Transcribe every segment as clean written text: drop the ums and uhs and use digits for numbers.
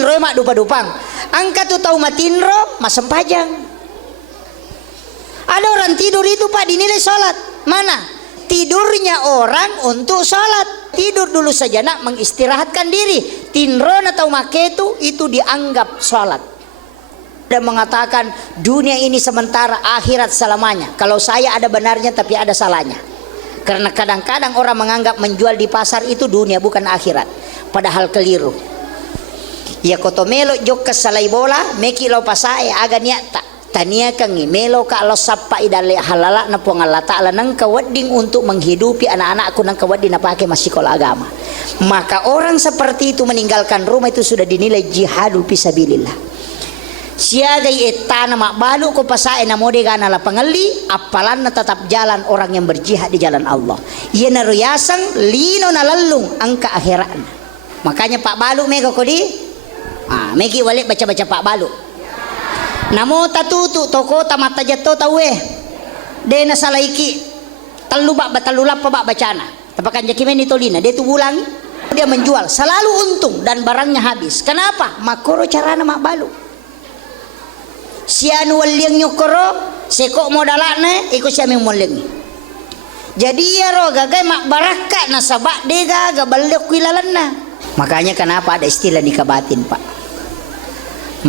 tinro mak dupa-dupang. Angka tu tahu matinro masem pajang. Ada orang tidur itu Pak dinilai sholat. Mana? Tidurnya orang untuk sholat. Tidur dulu saja nak mengistirahatkan diri. Tinro atau make itu dianggap sholat. Dan mengatakan dunia ini sementara, akhirat selamanya. Kalau saya ada benarnya tapi ada salahnya. Karena kadang-kadang orang menganggap menjual di pasar itu dunia bukan akhirat. Padahal keliru. Ya koto melo jok kesalai bola meki lo pasae aga niata tania kangi melo ka lo sappa idale halala na po Allah Ta'ala nang kawading untuk menghidupi anak-anakku nang kawading na pakai masih sekolah agama. Maka orang seperti itu meninggalkan rumah itu sudah dinilai jihadul fisabilillah. Siagai etana mak balu ko pasae na mode gana la pangali apalan na tetap jalan orang yang berjihad di jalan Allah. Ia naruyasang lino na lalung angka akhirat. Makanya Pak Balu mega kodi megi walik baca-baca Pak Balu. Namo tatutu toko tamata jatuh tahu dena salaiki talubak batalulap pa bacana. Tapakan jakimen itolina dia tu ulang dia menjual selalu untung dan barangnya habis. Kenapa? Makoro carana Mak Balu. Sianu waliang nyokoro sekok modalane ikut siami molengi. Jadi ya ro gagai mak baraka nasabak dega gabalek wilalanna. Makanya kenapa ada istilah nikah batin Pak.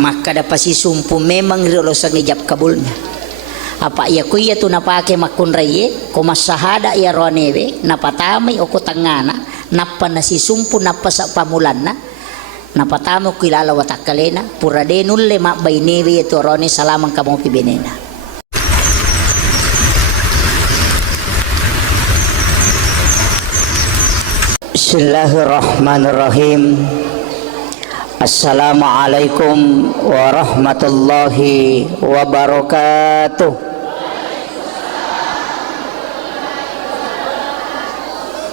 Maka dapat si sumpu memang rilo sang ijab kabulnya. Apa ya kuya tu napake makun raye ko masahada ya ronewe napatamay o ko tangana napa na si sumpu napa sa pamulanna napatamo ko ilala watakalena puradenul le mak bainewe itu rone salamang kamo pibenena. Bismillahirrahmanirrahim. Assalamualaikum warahmatullahi wabarakatuh.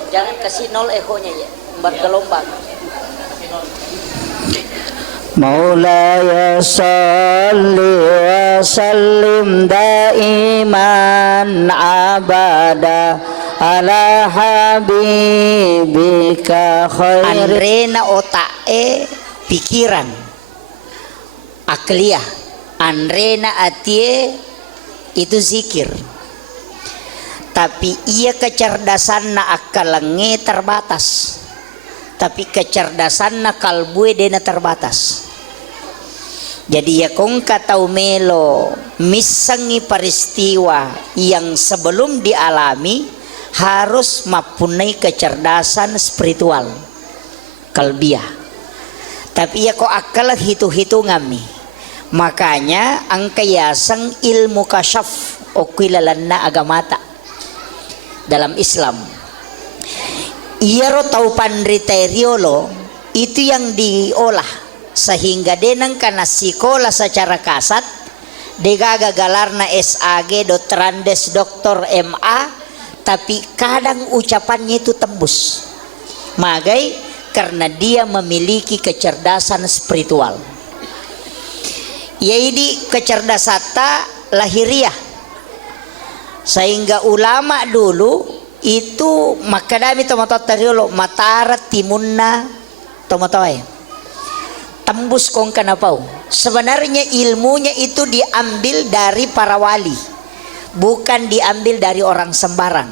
Jangan kasih nol ekonya ya, bergelombang. Maulaya salli wa sallim daiman abada ala habibika khair. Andrena otae pikiran akliyah, andrena atie itu zikir. Tapi ia kecerdasan na akalenge terbatas. Tapi kecerdasan na kalbue dena terbatas. Jadi ya kong katau melo misangi peristiwa yang sebelum dialami harus mempunyai kecerdasan spiritual kalbiah. Tapi ya kok akal hitung-hitungan nih. Makanya angkayasang ilmu kasyaf o kilalanna agamata dalam Islam. Iya ro tau pandriteriolo itu yang diolah sehingga denang kana sikola secara kasat degaga galarna SAG Dotrandes Doktor MA tapi kadang ucapannya itu tembus. Magai karena dia memiliki kecerdasan spiritual. Yaitu kecerdasan lahiriah. Sehingga ulama dulu itu makadami tomato teriolo matarat timunna tomatoy. Tembus kong kanapau. Sebenarnya ilmunya itu diambil dari para wali. Bukan diambil dari orang sembarang.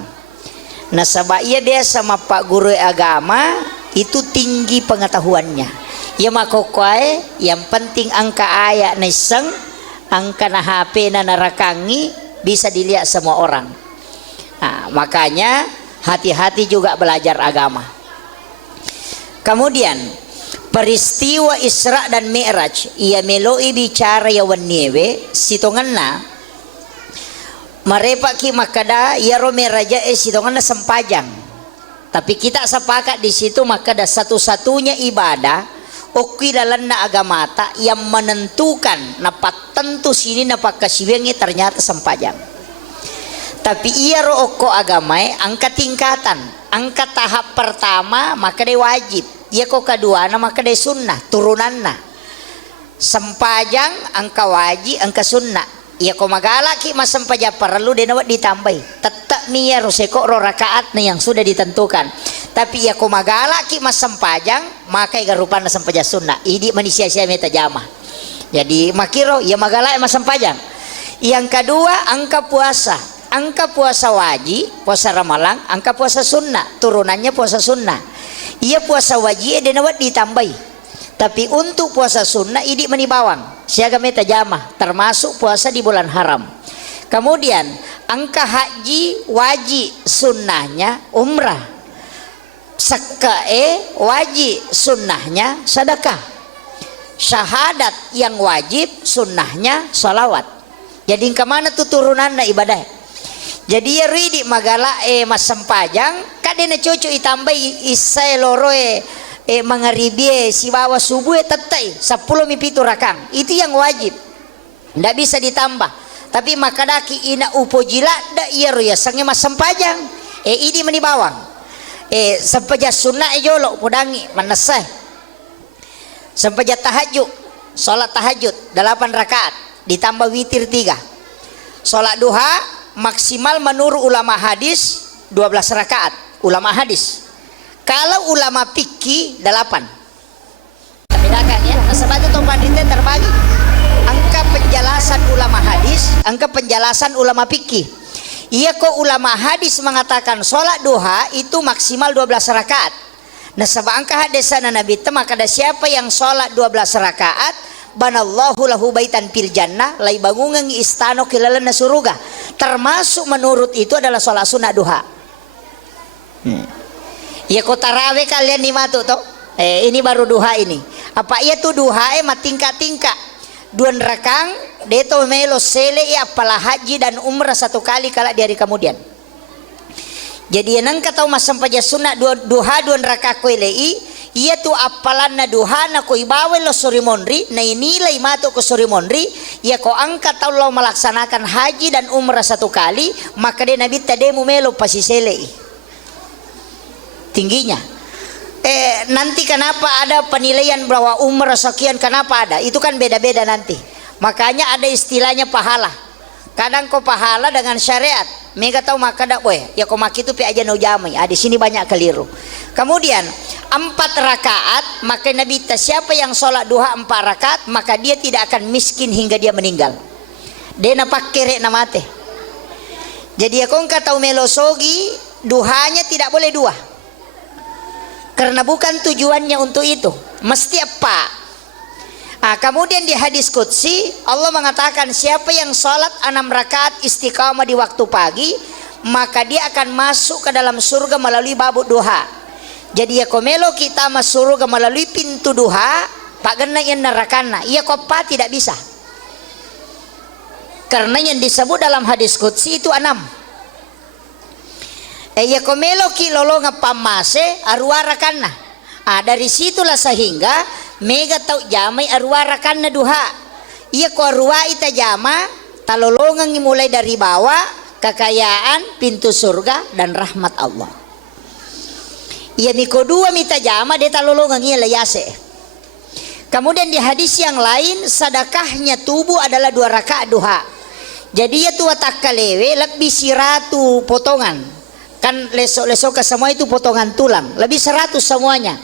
Nah sebab dia sama Pak Guru Agama itu tinggi pengetahuannya. Ya makokoy yang penting angka ayat neseng, angka na HP na narakangi bisa dilihat semua orang. Nah, makanya hati-hati juga belajar agama. Kemudian peristiwa Isra dan Mi'raj ia meloi bicara ya waniewe sitonganna marepa ki makada ya ro meraja sitonganna sempajang. Tapi kita sepakat di situ maka ada satu-satunya ibadah okilalan na agamata yang menentukan napat tentu sini napak kasiwengi ternyata sempajang. Tapi iya ro oko agamai angka tingkatan, angka tahap pertama maka de wajib, iya ko kedua na maka de sunnah turunanna. Sempajang angka wajib, angka sunnah. Iya ko magalaki mas sempaja perlu de nawat ditambahi. Tetap niya ro seko ro rakaat na yang sudah ditentukan. Tapi ya ko magala ki mas sempajang maka garupan na sampaja sunnah idi manusia sia meta jamah. Jadi makiro ya magala mas sempajang. Yang kedua angka puasa. Angka puasa wajib, puasa ramalang, angka puasa sunnah, turunannya puasa sunnah. Ia puasa wajib dan awat ditambahi. Tapi untuk puasa sunnah idi menibawang. Siaga meta jamah termasuk puasa di bulan haram. Kemudian angka haji wajib sunnahnya umrah. Sakae wajib sunnahnya sedekah. Syahadat yang wajib sunnahnya salawat. Jadi kemana tuh turunan ibadah? Jadi ya ridi magala mas sempajang kadena cucu itambah isai loroe mangaribie si bawa subuh tetai 10 mipitu rakang. Itu yang wajib. Ndak bisa ditambah. Tapi makadaki ina upojila da iya roya sange mas sempajang. Ini menibawang. Sempaja sunnah jolok pudangi manasai. Sempaja tahajud, salat tahajud 8 rakaat ditambah witir 3. Salat duha maksimal menurut ulama hadis 12 rakaat, ulama hadis. Kalau ulama fikih 8. Bedakan ya. Sebab itu panditnya terbagi. Angka penjelasan ulama hadis, angka penjelasan ulama fikih. Iya kok ulama hadis mengatakan sholat duha itu maksimal 12 rakaat. Nah sebab angka hadisana Nabi itu maka ada siapa yang sholat 12 rakaat banallahu lahu baitan fil jannah lai bangungan istano kilalana suruga. Termasuk menurut itu adalah sholat sunnah duha. Iya kok tarawih kalian di matu toh. Ini baru duha ini. Apa iya tuh duha tingkat-tingkat. 2 rakang deto melo sele apalah haji dan umrah 1 kali kala di hari kemudian. Jadi nang kata mas sampaja sunnah duha 2 rakaat ko ilei iya tu apalan na duha na ko ibawe lo surimonri na inilai mato ko surimonri ya ko angkat Allah melaksanakan haji dan umrah 1 kali maka dia nabi tademu melo pasisele tingginya. Nanti kenapa ada penilaian bahwa umrah sekian kenapa ada itu kan beda-beda nanti. Makanya ada istilahnya pahala. Kadang kau pahala dengan syariat mega tahu maka dak boy ya kau maki itu pi aja no jamai. Di sini banyak keliru. Kemudian 4 rakaat maka Nabi siapa yang sholat duha 4 rakaat maka dia tidak akan miskin hingga dia meninggal. Dia napak kere namate. Jadi ya kau tahu melosogi duhanya tidak boleh 2. Karena bukan tujuannya untuk itu. Mesti apa? Kemudian di hadis qudsi Allah mengatakan siapa yang sholat 6 rakaat istiqamah di waktu pagi maka dia akan masuk ke dalam surga melalui babu duha. Jadi ya komelo kita masuk surga melalui pintu duha pak gena yang nerakana. Iya kopa tidak bisa. Karena yang disebut dalam hadis qudsi itu 6. Ya komelo ki lolo ngapamase arwara kana. Dari situlah sehingga mega tau jamai arwara kana duha. Iya ko arwa ita jama talolongan mulai dari bawah kekayaan pintu surga dan rahmat Allah. Iya miko 2 mita jama dia talolongan iya layase. Kemudian di hadis yang lain sedekahnya tubuh adalah 2 rakaat duha. Jadi ya tua takkalewe lebih 100 potongan. Kan lesok-lesok ke semua itu potongan tulang lebih 100 semuanya.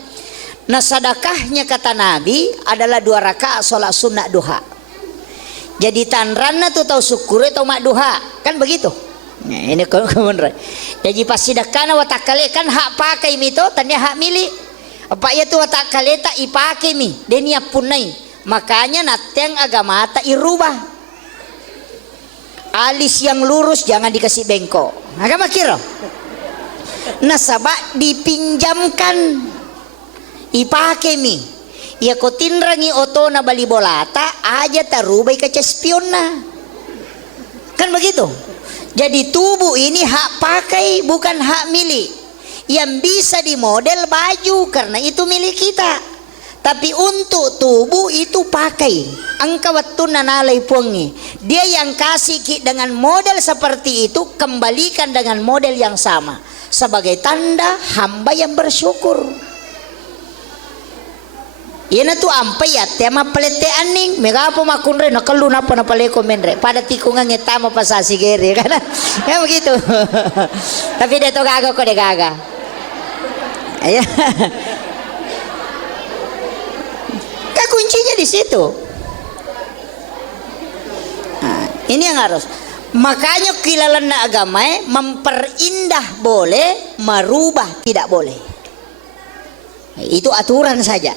Nah sedekahnya kata Nabi adalah 2 rakaat sholat sunnah duha. Jadi tanranna tuh tahu syukur atau mak duha kan begitu. Nah, ini kemudian jadi pas sedekahna watakale kan hak pakai mito tanya hak milik apa ya tuh watakale tak ipake mi denia punai makanya nateng agama tak irubah alis yang lurus jangan dikasih bengkok agama kira. Nasabak dipinjamkan ipake mi ya ko tinrangi oto na bali bolata aja tarubai kaca spion na kan begitu. Jadi tubuh ini hak pakai bukan hak milik yang bisa dimodel baju karena itu milik kita tapi untuk tubuh itu pakai angka waktu nanalai puangi dia yang kasih dengan model seperti itu kembalikan dengan model yang sama sebagai tanda hamba yang bersyukur. Ina tu ampai ya tema pelete aning megapo makunre nakalu napa na paleko menre pada tikungan etama pasasi gere kan ya begitu. Tapi dia to gaga ko de gaga. Ya. Kan kuncinya di situ. Nah, ini yang harus. Makanya kilalana agama memperindah boleh, merubah tidak boleh. Itu aturan saja.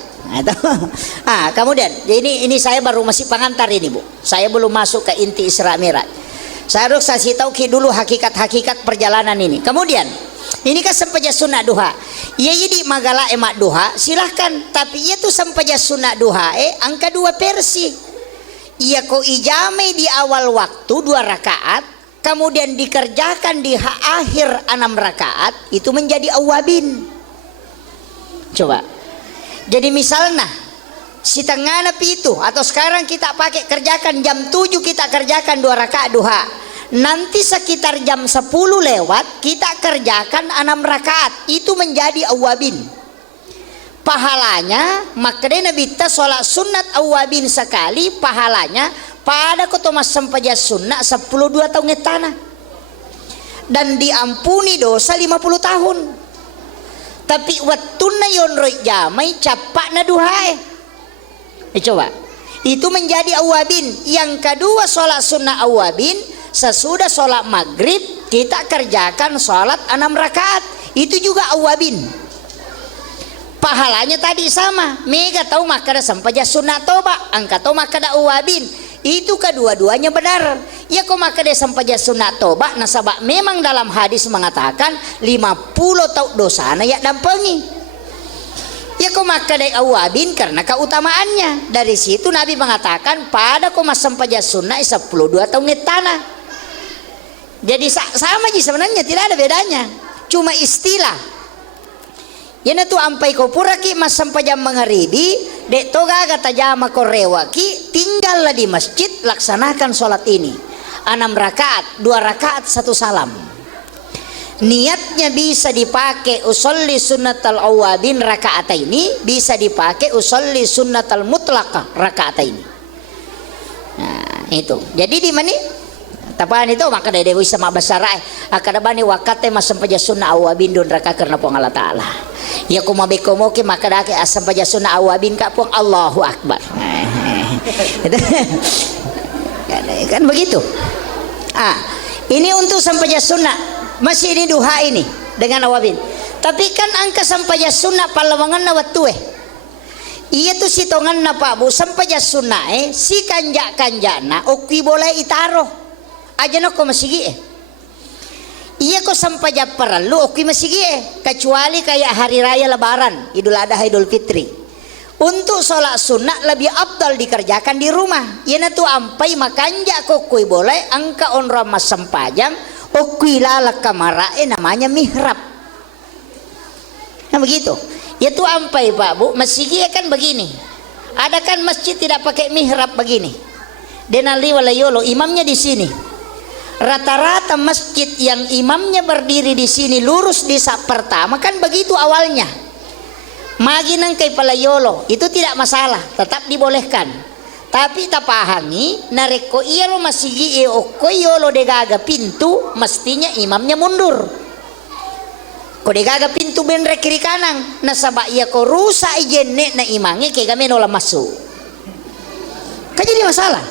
Kemudian ini saya baru masih pengantar ini, Bu. Saya belum masuk ke inti Isra Mi'raj. Saya harus kasih tahu dulu hakikat-hakikat perjalanan ini. Kemudian ini kan sempaja sunnah duha. Iya jadi magala emak duha silahkan. Tapi ia tuh sempaja sunnah duha angka 2 versi. Ia ko ijame di awal waktu 2 rakaat, kemudian dikerjakan di akhir 6 rakaat, itu menjadi awabin. Coba. Jadi misalnya si tengah napi itu, atau sekarang kita pakai kerjakan jam 7 kita kerjakan 2 rakaat duha. Nanti sekitar jam 10 lewat kita kerjakan 6 rakaat, itu menjadi awabin. Pahalanya makanya Nabi ta sholat sunat awabin sekali, pahalanya pada kotomas sempaja sunnah 10 2 tahun tanah, dan diampuni dosa 50 tahun. Tapi wattuna yonroi jamai capak na duhae. Coba itu menjadi awabin. Yang kedua sholat sunnah awabin, sesudah sholat maghrib kita kerjakan sholat 6 rakaat, itu juga awabin. Pahalanya tadi sama. Mega tahu makada sampaja sunnah toba, angka tahu makada awabin. Itu kedua-duanya benar. Ya kok makada sampaja sunnah toba nasabak memang dalam hadis mengatakan 50 tahun dosa ya dampengi. Ya kok makada awabin karena keutamaannya. Dari situ Nabi mengatakan pada kok mas sampaja sunnah 10 2 tahun tanah. Jadi sama aja sebenarnya, tidak ada bedanya. Cuma istilah. Yana tu ampai ko puraki mas sampai jam mengharibi dek toga kata jama ko rewaki, tinggallah di masjid laksanakan sholat ini 6 rakaat, 2 rakaat 1 salam. Niatnya bisa dipakai usolli sunnatal awabin rakaat ini, bisa dipakai usolli sunnatal mutlaqah rakaat ini. Nah itu jadi di mana tapaan itu maka dari dewi sama basarai akada bani wakate mas sampaja sunnah awabin dun raka karena pong Allah Ta'ala. Ya kumabe komoke maka dake asam sampaja sunnah awabin kapong Allahu Akbar. Kan begitu. Ini untuk sampaja sunnah, masih ini duha ini dengan awabin. Tapi kan angka sampaja sunnah palawangan na wattu iya tuh sitongan na Pak Bu sampaja sunnah si kanja-kanjana okwi boleh itaruh aja no ko masigi iya ko sampaja perlu oke masigi kecuali kayak hari raya lebaran Idul Adha Idul Fitri. Untuk sholat sunnah lebih abdal dikerjakan di rumah. Iya na tu ampai makanja ko kui boleh angka on ramas sampajang okui lalak kamara namanya mihrab. Nah begitu. Ya tu ampai Pak Bu masigi kan begini. Ada kan masjid tidak pakai mihrab begini. Denali walayolo imamnya di sini. Rata-rata masjid yang imamnya berdiri di sini lurus di sak pertama kan begitu awalnya. Maginang kay palayolo itu tidak masalah, tetap dibolehkan. Tapi tapahani nareko iya lo masigi o koyolo degaga pintu mestinya imamnya mundur. Ko degaga pintu benre kiri kanan nasaba iya ko rusa ijenne na imange kay kami nola masuk. Kan jadi masalah.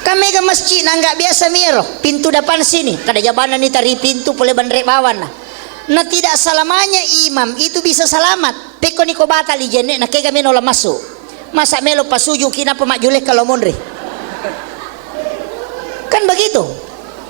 Kami ke masjid nggak biasa miro pintu depan sini kada jabanan ni tari pintu boleh bandre bawan nah tidak selamanya imam itu bisa selamat peko ni ko batal ijenne na kay kami nola masuk masa melo pasuju kina pemajuleh kalau mondre kan begitu.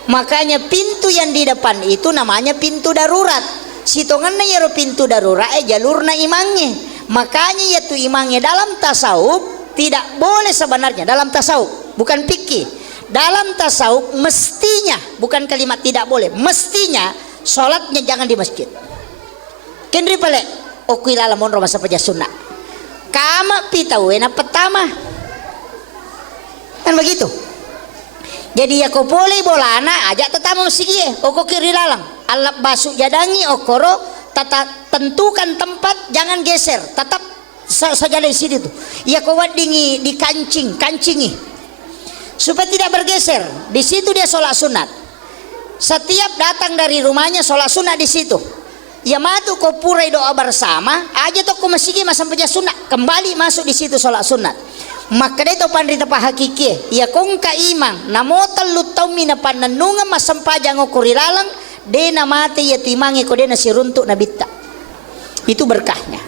Makanya pintu yang di depan itu namanya pintu darurat. Sitongan na yaro pintu darurat jalur na imangnya. Makanya yaitu imangnya dalam tasawuf tidak boleh sebenarnya dalam tasawuf. Bukan fikih. Dalam tasawuf mestinya, bukan kalimat tidak boleh, mestinya sholatnya jangan di masjid. Kendri pale, okuila lamon roma sapaja sunnah. Kama pitawena pertama. Kan begitu. Jadi ya kau boleh bolana ajak tetamu sigi, oko kiri lalang. Alap basuk jadangi okoro, tata tentukan tempat jangan geser, tetap saja di sini tuh. Ya kau wadingi di kancingi supaya tidak bergeser. Di situ dia sholat sunat. setiap datang dari rumahnya sholat sunat di situ. Ya matu ko purai doa bersama, aja to ko masigi sampai sunat, kembali masuk di situ sholat sunat. Maka itu pandrita pa hakiki, ya kong ka imang, namotal lutaw mina pananunga masampajang o kurilalang, de na mati ya timangi ko de na siruntuk na bitta. Itu berkahnya.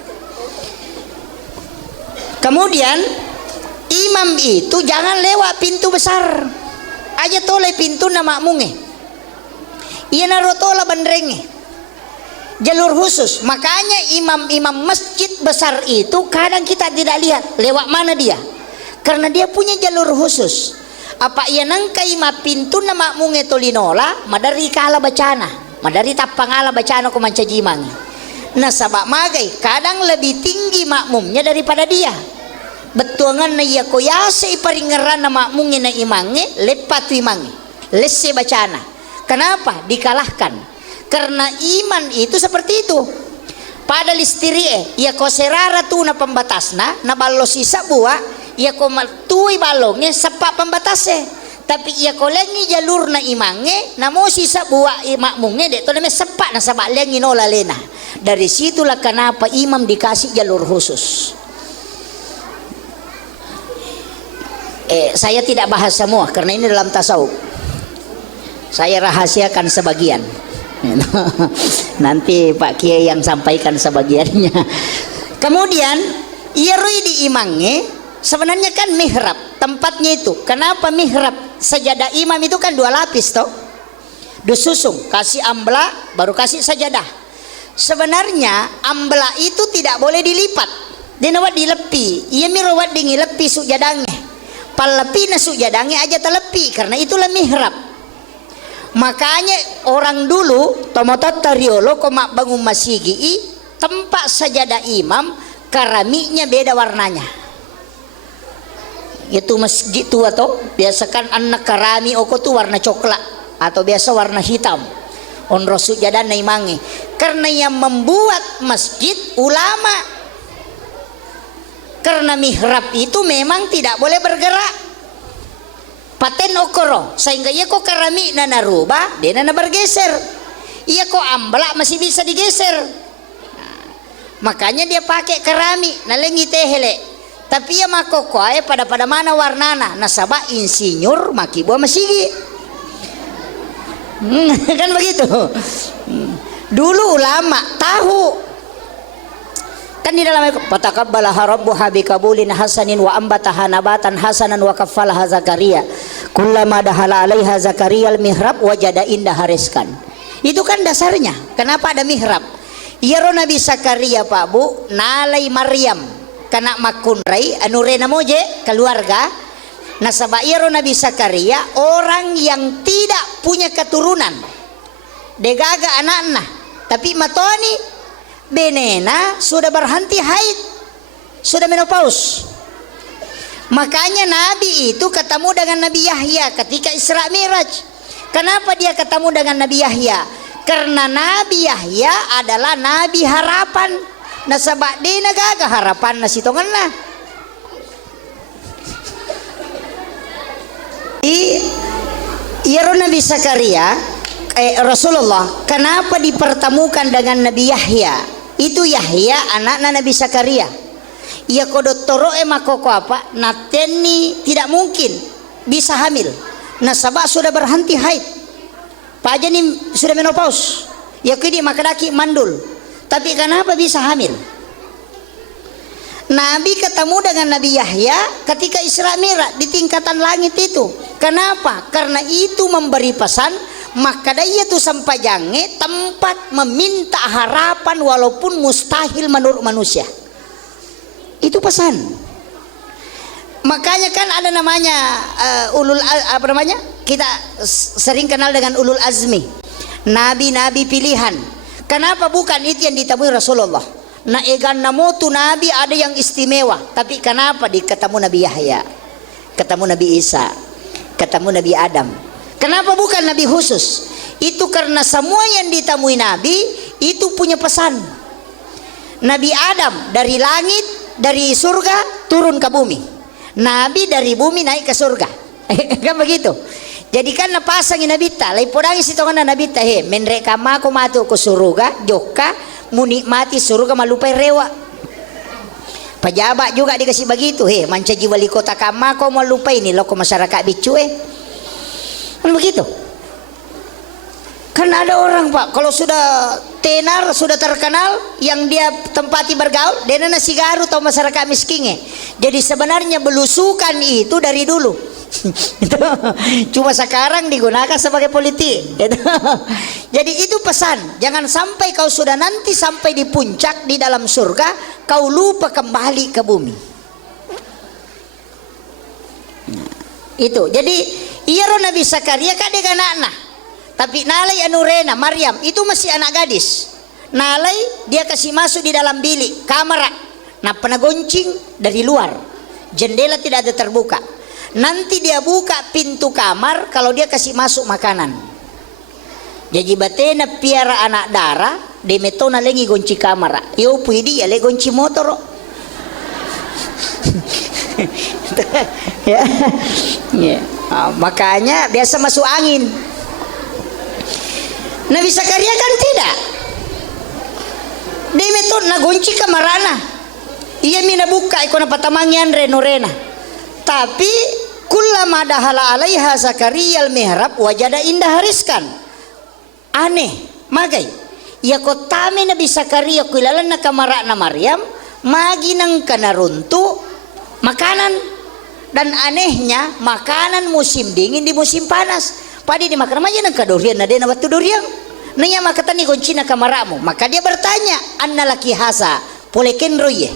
Kemudian imam itu jangan lewat pintu besar, aja toleh pintu na makmunge. Iya narotola bandrenge. Jalur khusus. Makanya imam-imam masjid besar itu kadang kita tidak lihat lewat mana dia, karena dia punya jalur khusus. Apa ia nangkai ma pintu na makmunge tolinola madari kala bacana, madari tapangala bacana ko mancajimang. Nah sabak magai kadang lebih tinggi makmumnya daripada dia. Betuangan na iya ko yase iparingeran na makmunge na imange lepat imange lesse bacana. Kenapa dikalahkan? Karena iman itu seperti itu. Pada listirie, ia ko serara tu na pembatasna, na balo sisa buah, ia ko tui balongnya sepak pembatasnya. Tapi ia ko lengi jalur na imange, na mo sisa buah makmunge dek, to namanya sepak na sabak lengi no lalena. Dari situlah kenapa imam dikasih jalur khusus. Saya tidak bahas semua karena ini dalam tasawuf. Saya rahasiakan sebagian. Nanti Pak Kiai yang sampaikan sebagiannya. Kemudian irui di imangnya sebenarnya kan mihrab tempatnya itu. Kenapa mihrab? Sajadah imam itu kan 2 lapis toh, disusung, kasih ambla baru kasih sajadah. Sebenarnya ambla itu tidak boleh dilipat, dia nawat dilepi. Ia mirawat dingi lepi sujadangnya, palepi na sujadangnya aja telepi, karena itulah mihrab. Makanya orang dulu tomotot tariolo komak bangun masigi tempat sajadah imam keramiknya beda warnanya. Itu masjid tua toh biasakan anak kerami oko tuh warna coklat atau biasa warna hitam. Onro sujadah na imangi. Karena yang membuat masjid ulama. Karena mihrab itu memang tidak boleh bergerak. Paten okoro sehingga ia kok keramik na narubah dia na bergeser, ia kok ambla masih bisa digeser. Makanya dia pakai keramik na lengi tehele, tapi ia mako koe pada mana warnana nasaba insinyur maki buah masigi. Kan begitu. Dulu ulama tahu. Kan di dalam fataqabbalaha rabbuha biqabulin hasanin wa ambataha nabatan hasanan wa kaffalaha Zakaria kullama dahala 'alaiha Zakaria al-mihrab wajada indaha rizqan. Itu kan dasarnya. Kenapa ada mihrab? Iyaro Nabi Zakaria Pak Bu nalai Maryam kana makunrai anurena moje keluarga nasaba iyaro Nabi Zakaria orang yang tidak punya keturunan. Degaga anak-anak tapi matoni benena sudah berhenti haid, sudah menopause. Makanya Nabi itu ketemu dengan Nabi Yahya ketika Isra Miraj. Kenapa dia ketemu dengan Nabi Yahya? Karena Nabi Yahya adalah Nabi harapan. Nasabak di nagaga harapan na sitongan na. Iyaro Nabi Zakaria Rasulullah kenapa dipertemukan dengan Nabi Yahya? Itu Yahya anak Nabi Zakaria. Ia kodottoro makoko apa? Nateni tidak mungkin bisa hamil. Nasabah sudah berhenti haid. Paja ni sudah menopause. Ya kini makadaki mandul. Tapi kenapa bisa hamil? Nabi ketemu dengan Nabi Yahya ketika Isra Mi'raj di tingkatan langit itu. Kenapa? Karena itu memberi pesan. Maka dia tuh sampai jange tempat meminta harapan walaupun mustahil menurut manusia. Itu pesan. Makanya kan ada namanya apa namanya? Kita sering kenal dengan ulul azmi. Nabi-nabi pilihan. Kenapa bukan itu yang ditemui Rasulullah? Nah egan namo tu nabi ada yang istimewa. Tapi kenapa ketemu Nabi Yahya? Ketemu Nabi Isa? Ketemu Nabi Adam? Kenapa bukan Nabi khusus? Itu karena semua yang ditemui Nabi itu punya pesan. Nabi Adam dari langit, dari surga turun ke bumi. Nabi dari bumi naik ke surga. Kan begitu. Jadi kan napasang inabita, lay podangi sitongan na nabita he, menre kama ko matu ko suruga, joka, munikmati suruga malupay rewa. Pejabat juga dikasih begitu he, mancaji wali kota kama ko malupay niloko masyarakat bicu kan begitu. Kan ada orang Pak, kalau sudah tenar, sudah terkenal, yang dia tempati bergaul, dia nasi garu atau masyarakat miskin. Jadi sebenarnya belusukan itu dari dulu. Cuma sekarang digunakan sebagai politik. Jadi itu pesan, jangan sampai kau sudah nanti sampai di puncak di dalam surga, kau lupa kembali ke bumi. Nah, itu. Jadi iya Nabi Zakaria kadek anak-anak. Tapi nalai anurena Maryam itu masih anak gadis. Nalai dia kasih masuk di dalam bilik kamar. Nah pernah goncing dari luar. Jendela tidak ada terbuka. Nanti dia buka pintu kamar kalau dia kasih masuk makanan. Jadi batena piara anak darah. De metona lengi gonci kamar. Yo puidi ya le gonci motor. Ya. Ya. Makanya biasa masuk angin. Nabi Zakaria kan tidak. Dia metod na gonci kamarana. Ia mina buka ikon patamangian renorena. Tapi kullama dahala alaiha Zakaria al-mihrab wajada indah hariskan. Aneh, magai. Ya kotame Nabi Zakaria kuilalan na kamara na Maryam, magi nang kanaruntu makanan. Dan anehnya makanan musim dingin di musim panas. Padi di makan aja nang kadurian na dena batu durian. Nanya makatan ni goncina kamaramu. Maka dia bertanya, anna laki hasa poleken roye.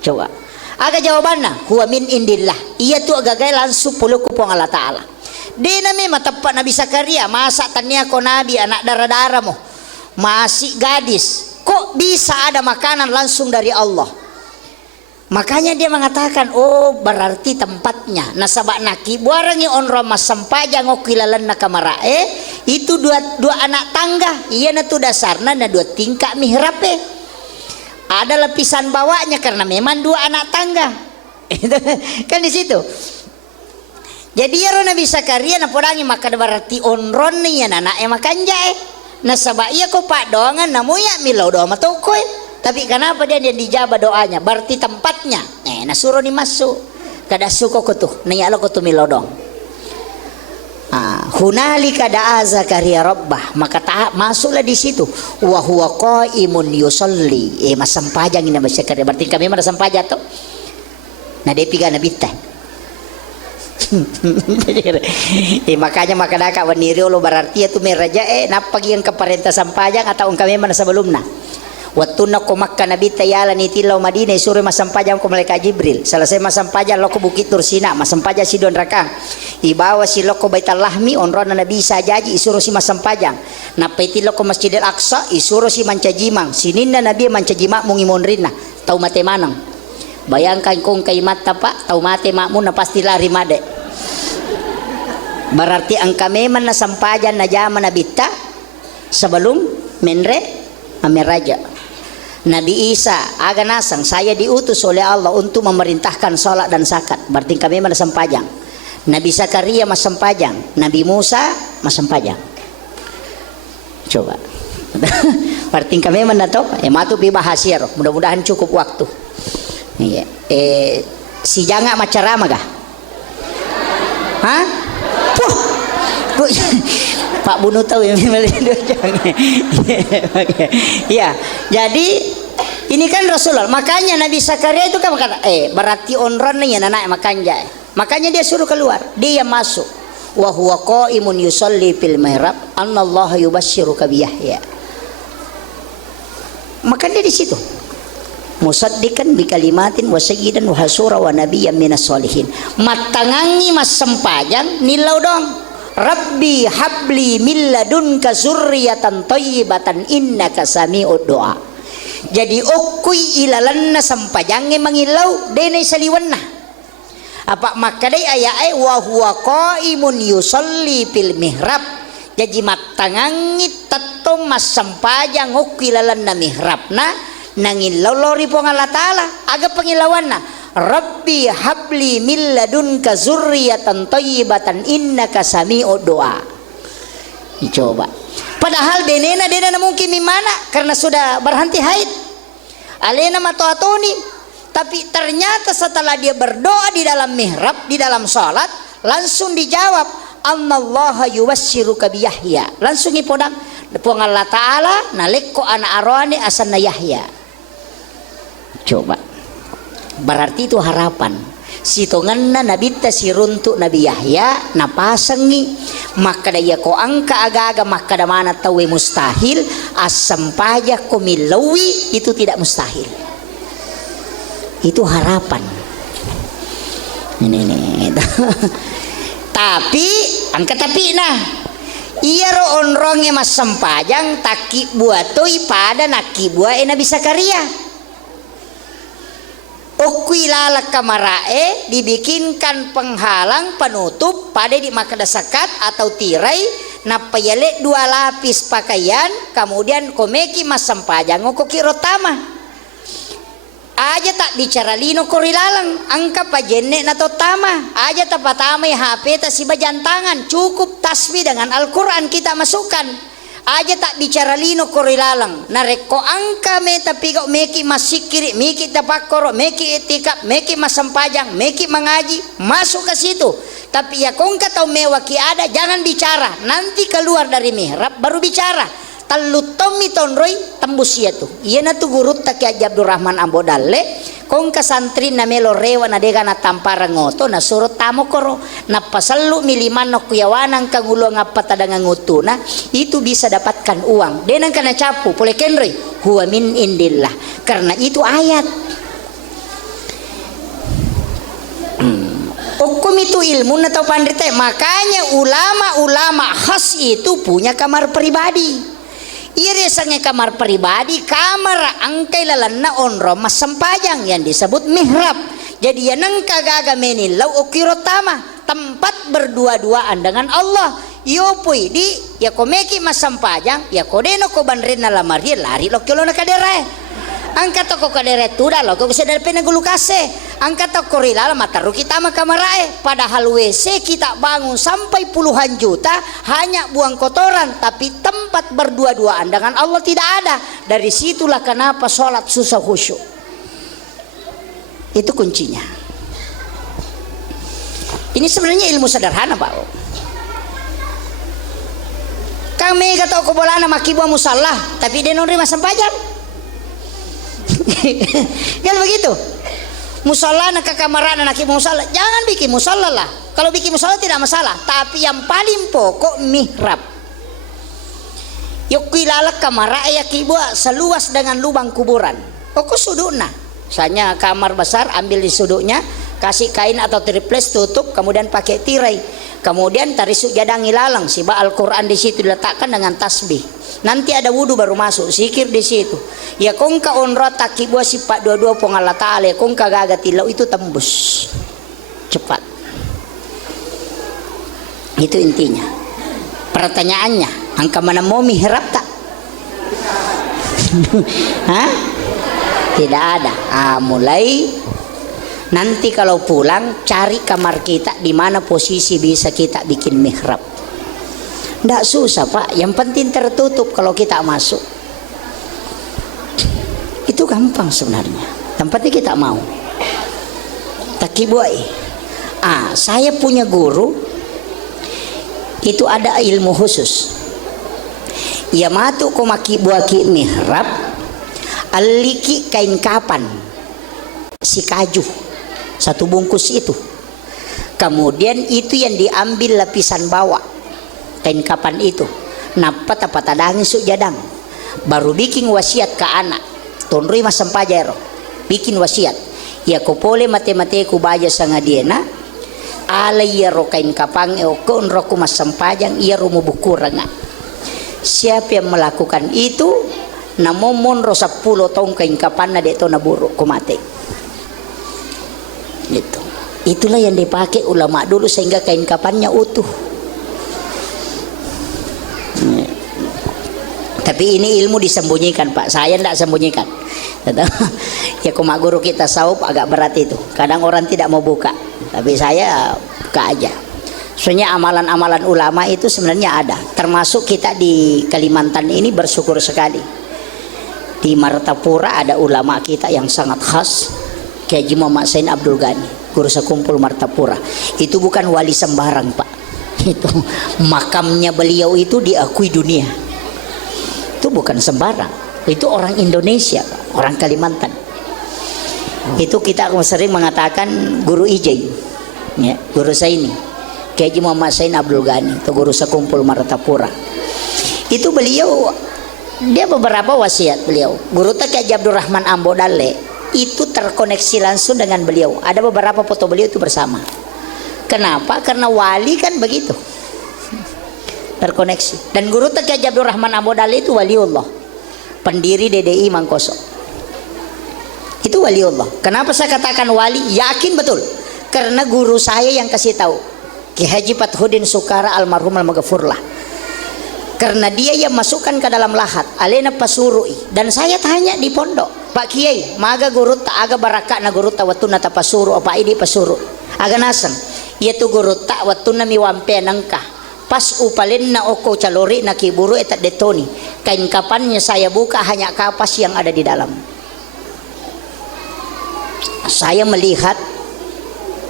Coba. Aga jawabanna, huwa min indillah. Ia tu agagai langsung puluh kupong Allah Ta'ala. Dena me matapak Nabi Zakaria, masa tanya ko nabi anak darah-darah mo. Masih gadis. Kok bisa ada makanan langsung dari Allah? Makanya dia mengatakan, oh berarti tempatnya. Nasabak naki buarangi onro mas sampaja ngokilalan na kamarae. Itu dua anak tangga. Iya na tu dasarna na dua tingkah mihrape. Ada lapisan bawahnya karena memang dua anak tangga. Kan di situ. Jadi ya Nabi Zakaria na podangi maka berarti onron nih ya anak makan jae. Nasabak iya ko pak doangan namuya milau doa matokoi. Tapi kenapa dia dijabah doanya? Berarti tempatnya. Nasuruh ni masuk. Kada suko ko tuh. Niyalo ko tuh milodong. Hunalika da'a Zakaria rabbah. Maka masuklah di situ. Wa huwa qaimun yusalli. Masampajang ini Nabi Zakaria. Berarti kami mana sampaja tuh. Nah dia piga Nabi teh. Makanya makadaka waniri lo berarti itu meraja napagi yang keparenta sampajang atau kami mana sebelumnya. Waktu nak ko Makkah Nabi tayala ni tilau Madinah suruh masampajang ko malaikat Jibril. Selesai masampajang loko Bukit Tursina, masampajang si Don Rakang. Ibawa si loko Baitul Lahmi onron Nabi Isa jaji isuruh si masampajang. Napeti loko Masjidil Aqsa isuruh si mancajimang. Sininna Nabi mancajima mungimonrina tau mate manang. Bayangkan kong kay mata Pak, tau mate makmu na pasti lari made. Berarti angka memang na sampajan na jaman nabita sebelum menre amiraja. Nabi Isa aga nasang saya diutus oleh Allah untuk memerintahkan salat dan zakat. Berarti kami mana sampajang. Nabi Zakaria mas sampajang, Nabi Musa mas sampajang. Coba. Berarti kami mana tahu? Matu bahas ya, mudah-mudahan cukup waktu. Iya. Si janga macarama gah? Hah? Puh. Pak Bunu tahu yang ya. Jadi ini kan Rasulullah. Makanya Nabi Zakaria itu kan kata, berarti onron nih anak makan jae. Makanya dia suruh keluar, dia masuk. Wa huwa qaimun yusalli fil mihrab, anallaha yubasyyiruka bi Yahya. Maka dia di situ. Musaddiqan bi kalimatin wa sayyidan wa hasura wa nabiyyan minas solihin. Matangangi mas sempajang nilau dong. Rabbi habli min ladunka zurriyatan thayyibatan innaka sami'ud du'a. Jadi okui ilalanna sampajange mangilau dene saliwanna. Apa makadai ayae wa huwa qaimun yusalli fil mihrab. Jadi matangangi tatong mas sampajang okui ilalanna mihrabna nangilau lori pong Allah Ta'ala aga pangilawanna Rabbi habli min ladunka zurriyatan thayyibatan innaka sami'ud doa. Coba. Padahal denena mungkin mimana karena sudah berhenti haid. Alena matoatoni. Tapi ternyata setelah dia berdoa di dalam mihrab, di dalam salat, langsung dijawab, "Allaha yuwassiruka bi Yahya." Langsung ipodang depo Allah Taala nalekko ana arone asanna Yahya. Coba. Berarti itu harapan. Sitonganna nabitta siruntuk Nabi Yahya napasangi maka daya ko angka aga-aga maka da mana tawe mustahil asam pajak ko milawi itu tidak mustahil. Itu harapan. Ini. Tapi angkat tapi nah iya ro onronge mas sempajang taki buatoi pada naki buah Nabi Zakaria. Ukwi lalak kamarae dibikinkan penghalang penutup pada di makada sakat atau tirai napayale 2 lapis pakaian kemudian komeki mas sempajang okoki rotama. Aja tak bicara lino korilalang angka pajenne na tama aja tapatama HP ta si bajantangan cukup tasbih dengan Al-Quran kita masukkan aja tak bicara lino korilalang nareko angka me tapi kau meki masikiri meki tapakoro meki etikap meki masampajang meki mengaji masuk ke situ tapi ya kau tahu mewaki ada jangan bicara nanti keluar dari mihrab baru bicara. Talutomi tonroi tembus ya tu. Iya na tu guru tak Abdul Rahman Ambodalle. Kong kasantri na melo rewa na dega na tampara ngoto na surut tamo koro na pasalu miliman no kuyawanang kangulo ngapata dengan ngutuna itu bisa dapatkan uang. Denang kana capu pole kenroi huwa min indillah karena itu ayat. Hukum itu ilmu atau pandita makanya ulama-ulama khas itu punya kamar pribadi. Iri sange kamar pribadi kamar angkai lalana onro mas sempajang yang disebut mihrab. Jadi ya neng kagaga menilau ukirotama tempat berdua-duaan dengan Allah. Yo pui di ya komeki mas sempajang ya kodeno ko banrena lamari lari lo kilo na kadere. Angkat toko kadere tuda lo ko bisa dari penagulu kase. Angkat toko rilala mataru kita mah kamarae. Padahal WC kita bangun sampai puluhan juta hanya buang kotoran tapi tempat berdua-duaan dengan Allah tidak ada. Dari situlah kenapa sholat susah khusyuk. Itu kuncinya. Ini sebenarnya ilmu sederhana Pak. Kami kata ko bolana makibuah musalla tapi dia non rima sampajang. Kan begitu. Musalla nak ke kamar anak musalla jangan bikin musalla lah. Kalau bikin musalla tidak masalah tapi yang paling pokok mihrab. Yuk ilalak kamar ayah kibua seluas dengan lubang kuburan. Pokok sudutna. Misalnya kamar besar ambil di sudutnya kasih kain atau triples tutup kemudian pakai tirai. Kemudian tarisuk jadang ilalang siba Al-Quran di situ diletakkan dengan tasbih. Nanti ada wudu baru masuk zikir di situ. Ya kongka onro takibua sifat dua-dua pong Allah Ta'ala ya kongka gaga tilau itu tembus cepat. Itu intinya. Pertanyaannya angka mana mau mihrab tak? Hah? Tidak ada. Mulai nanti kalau pulang cari kamar kita di mana posisi bisa kita bikin mihrab. Tidak susah Pak, yang penting tertutup kalau kita masuk. Itu gampang sebenarnya. Yang penting kita mau. Takibuai. Saya punya guru itu ada ilmu khusus. Ya matu ko makibuaki mihrab aliki kain kapan si kaju satu bungkus itu. Kemudian itu yang diambil lapisan bawah kain kapan itu napa tapatadangin sujadang baru bikin wasiat ke anak tonroi mas sempajero bikin wasiat ya ko pole mate-mate ku baja sanga diena ala iya ro kain kapang ko onro ku mas sempajang iya ro mubukuranga siapa yang melakukan itu namomon ro 10 tong kain kapan na deto na buruk ku mate gitu. Itulah yang dipakai ulama dulu sehingga kain kapannya utuh. Tapi ini ilmu disembunyikan Pak, saya tidak sembunyikan. Ya cuma guru kita sahub agak berat itu. Kadang orang tidak mau buka, tapi saya buka aja. Soalnya amalan-amalan ulama itu sebenarnya ada. Termasuk kita di Kalimantan ini bersyukur sekali. Di Martapura ada ulama kita yang sangat khas, Kiai Haji Muhammad Sain Abdul Ghani, guru sekumpul Martapura. Itu bukan wali sembarang, Pak. Itu makamnya beliau itu diakui dunia. Itu bukan sembarang. Itu orang Indonesia, Pak. Orang Kalimantan. Itu kita sering mengatakan guru Ijeng, ya, guru saya ini Kiai Haji Muhammad Sain Abdul Ghani, itu guru sekumpul Martapura. Itu beliau, dia beberapa wasiat beliau. Guru Kiai Haji Abdurrahman Ambo Dalle itu terkoneksi langsung dengan beliau. Ada beberapa foto beliau itu bersama. Kenapa? Karena wali kan begitu, terkoneksi. Dan guru Kiai Haji Abdurrahman Ambo Dalle itu waliullah, pendiri DDI Mangkoso. Itu waliullah. Kenapa saya katakan wali? Yakin betul. Karena guru saya yang kasih tahu, Kiai Haji Fathuddin Sukara almarhum al-maghfurlah. Karena dia yang masukkan ke dalam lahat alena pasurui. Dan saya tanya di pondok, Pak Kiai, maga guru tak aga baraka na guru ta watuna ta pasuru apa ini pasuru. Aga nasang. Yaitu guru tak watuna miwampe nangka. Pas upalin na oko calori na kiburu etat detoni. Kain kapannya saya buka hanya kapas yang ada di dalam. Saya melihat,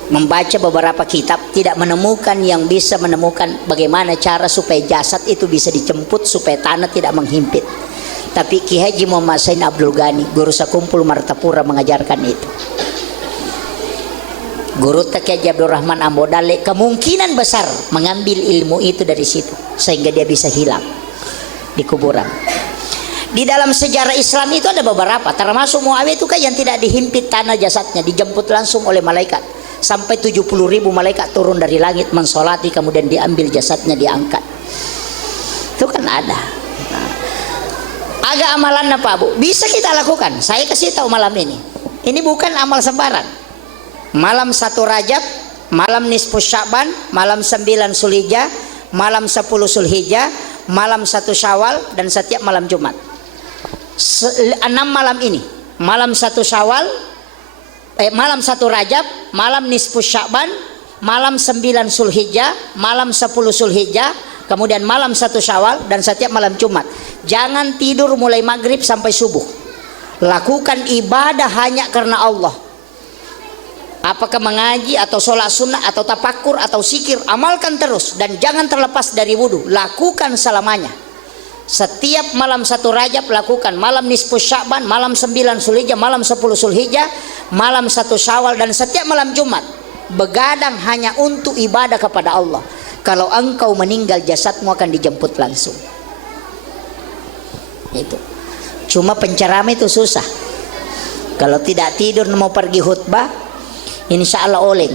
membaca beberapa kitab, tidak menemukan yang bisa menemukan bagaimana cara supaya jasad itu bisa dijemput supaya tanah tidak menghimpit. Tapi Kiai Haji Muhammad Sain Abdul Ghani, guru sekumpul Martapura, mengajarkan itu. Guru Kiai Haji Abdurrahman Ambo Dalle kemungkinan besar mengambil ilmu itu dari situ sehingga dia bisa hilang di kuburan. Di dalam sejarah Islam itu ada beberapa, termasuk Muawiyah itu kan yang tidak dihimpit tanah jasadnya, dijemput langsung oleh malaikat. Sampai 70.000 malaikat turun dari langit mensolati, kemudian diambil jasadnya, diangkat. Itu kan ada. Nah, agak amalan apa, Bu? Bisa kita lakukan. Saya kasih tahu malam ini. Ini bukan amal sembarang. Malam 1 Rajab, malam nisfus Sya'ban, malam 9 Zulhijjah, malam 10 Zulhijjah, malam 1 Syawal, dan setiap malam Jumat. 6 malam ini, malam 1 Syawal, malam 1 Rajab, malam nisfus Sya'ban, malam 9 Zulhijjah, malam 10 Zulhijjah, kemudian malam 1 Syawal, dan setiap malam Jumat. Jangan tidur mulai maghrib sampai subuh. Lakukan ibadah hanya karena Allah. Apakah mengaji atau sholat sunnah atau tafakur atau zikir, amalkan terus dan jangan terlepas dari wudhu. Lakukan selamanya. Setiap malam 1 Rajab lakukan, malam nisfus Sya'ban, malam 9 Zulhijjah, malam 10 Zulhijjah, malam 1 Syawal, dan setiap malam Jumat. Begadang hanya untuk ibadah kepada Allah. Kalau engkau meninggal, jasadmu akan dijemput langsung. Itu. Cuma penceramah itu susah. Kalau tidak tidur mau pergi khutbah, insya Allah oleng.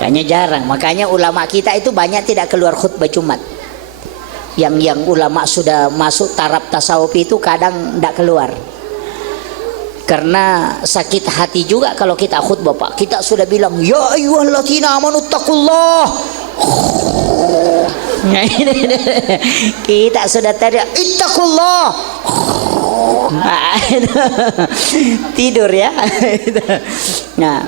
Kayaknya jarang. Makanya ulama kita itu banyak tidak keluar khutbah Jumat. Yang ulama sudah masuk taraf tasawuf itu kadang tidak keluar. Karena sakit hati juga kalau kita khutbah, Pak. Kita sudah bilang, ya ayyuhalladzina amanu taqullah. Kita sudah teriak, ittaqullah. Tidur ya. Nah,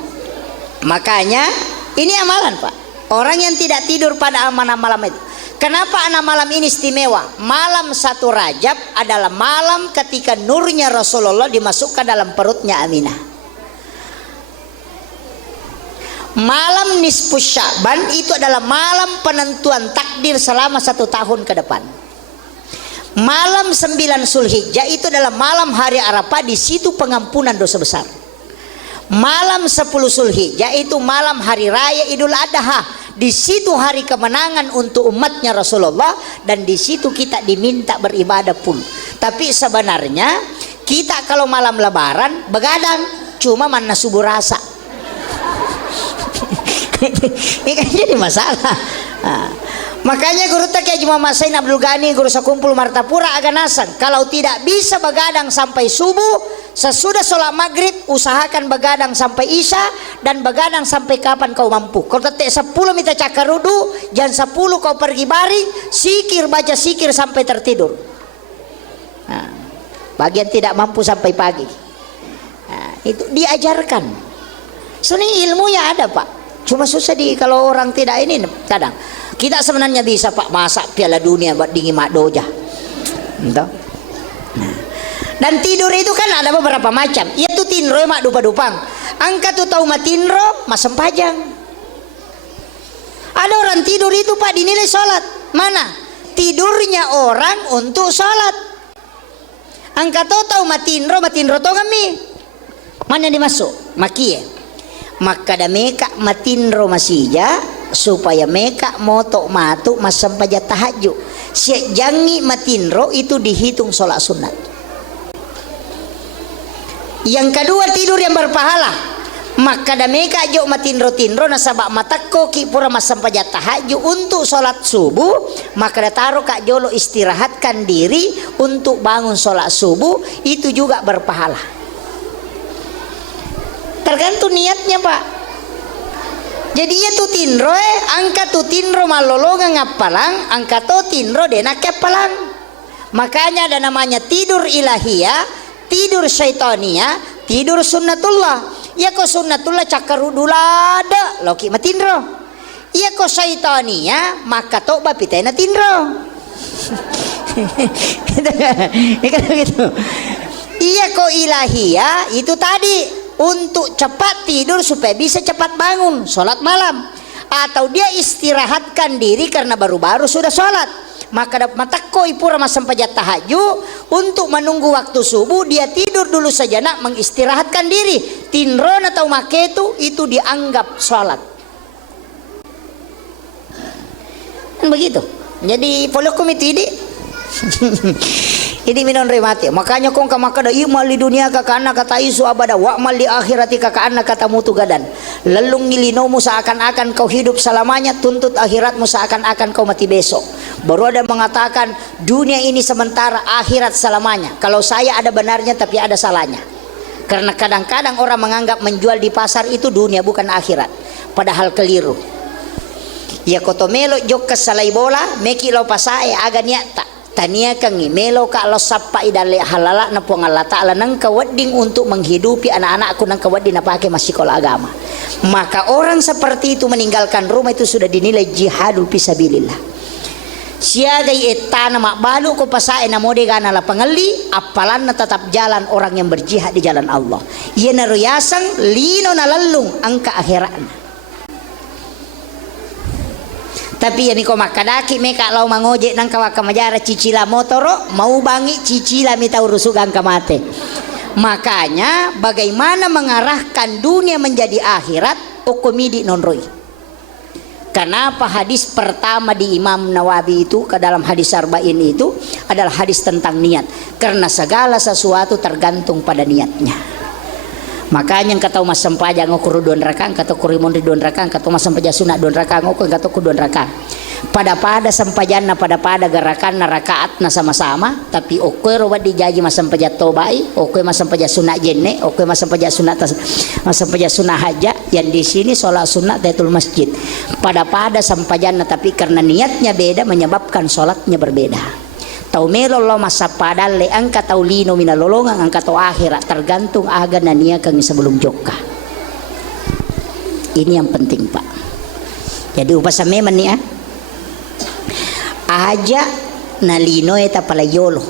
makanya ini amalan, Pak. Orang yang tidak tidur pada malam itu. Kenapa 6 malam ini istimewa? Malam 1 Rajab adalah malam ketika nurnya Rasulullah dimasukkan dalam perutnya Aminah. Malam nisfus Sya'ban itu adalah malam penentuan takdir selama 1 tahun ke depan. Malam 9 Zulhijjah itu adalah malam hari Arafah, di situ pengampunan dosa besar. Malam 10 Zulhijjah itu malam hari raya Idul Adha. Di situ hari kemenangan untuk umatnya Rasulullah, dan di situ kita diminta beribadah pun. Tapi sebenarnya kita kalau malam Lebaran begadang, cuma mana subuh rasa. Ini kan jadi masalah. Nah, makanya guru Kiai Haji Muhammad Sain Abdul Ghani, guru sekumpul Martapura, agak nasan. Kalau tidak bisa begadang sampai subuh, sesudah sholat maghrib usahakan begadang sampai isya, dan begadang sampai kapan kau mampu. Kalau tetek 10 minta cakar rudu, jam 10 kau pergi baring, sikir, baca sikir sampai tertidur. Nah, bagian tidak mampu sampai pagi. Nah, itu diajarkan. Sebenarnya ilmunya ada Pak, cuma susah kalau orang tidak ini. Kadang kita sebenarnya bisa Pak masak Piala Dunia buat dingin mak doja. Entah. Nah. Dan tidur itu kan ada beberapa macam. Yaitu tinro mak dupa-dupang. Angka tu tahu matinro masem pajang. Ada orang tidur itu Pak dinilai sholat. Mana? Tidurnya orang untuk sholat. Angka tu tahu matinro to kami. Mana dimasuk? Makie. Maka da meka matinro masija supaya meka motok matu masem paja tahajud. Siak jangi matinro itu dihitung sholat sunat. Yang kedua tidur yang berpahala. Maka dameka jo matinro nasabak matakko ki pura masam pajat tahajud untuk sholat subuh. Maka dataro kak jolo istirahatkan diri untuk bangun sholat subuh, itu juga berpahala. Tergantung niatnya Pak. Jadi ya tu tinro angka tu tinro malolonga ngapalang, angka tu tinro dena kepalang. Makanya ada namanya tidur ilahiyah, tidur syaitania, tidur sunnatullah. Ya ko sunnatullah cakarudulada loki matinro. Ya ko syaitania maka to bapitena tinro. Gitu. Iya ko ilahiyah itu tadi untuk cepat tidur supaya bisa cepat bangun sholat malam, atau dia istirahatkan diri karena baru-baru sudah sholat. Maka matakko ipura masam pajat tahajud untuk menunggu waktu subuh, dia tidur dulu saja nak mengistirahatkan diri. Tinron atau maketu itu dianggap sholat. Begitu. Jadi polokum itu ini. Ini minon remati. Makanya kong kamakada imal di dunia kakana kata isu abada wa mal di akhirati kakana kata mutu gadan. Lelung ngilinomu seakan-akan kau hidup selamanya, tuntut akhiratmu seakan-akan kau mati besok. Baru ada mengatakan dunia ini sementara, akhirat selamanya. Kalau saya ada benarnya tapi ada salahnya. Karena kadang-kadang orang menganggap menjual di pasar itu dunia bukan akhirat, padahal keliru. Ya kotomelo jok kesalai bola meki lo pasae aga niata tania kangi melo ka lo sappa idale halala na po Allah Ta'ala nang kawadding untuk menghidupi anak-anakku nang kawadding na pakai masih sekolah agama. Maka orang seperti itu meninggalkan rumah itu sudah dinilai jihadul fisabilillah. Siagai etana mak balu ko pasae na mode gana la pangali apalan na tetap jalan orang yang berjihad di jalan Allah. Ia naruyasang lino na lalung angka akhirat. Tapi yani ko makadaki meka lau mangoje nang kawaka majara cicila motoro mau bangi cicila mita urusugang kamate. Makanya bagaimana mengarahkan dunia menjadi akhirat okomidi nonroi. Kenapa hadis pertama di Imam Nawawi itu ke dalam hadis arba'in itu adalah hadis tentang niat, karena segala sesuatu tergantung pada niatnya. Makanya kata mas sempaja ngokuru don rakang, kata kurimon di don rakang, kata mas sempaja sunat don rakang, ngokuru kata ku don rakang. Pada sempajana pada gerakan narakaat na sama-sama, tapi oke robat dijaji mas sempaja tobai, oke mas sempaja sunat jenne, oke mas sempaja sunat mas sempaja sunat haja, yang di sini sholat sunat tahiyatul masjid. Pada sempajana tapi karena niatnya beda menyebabkan sholatnya berbeda. Tau melo lo masa padal le angka tau lino mina lolongan angka tau akhirat tergantung aga nania kami sebelum joka. Ini yang penting Pak. Jadi upasa memang nih aja na lino eta pala yolo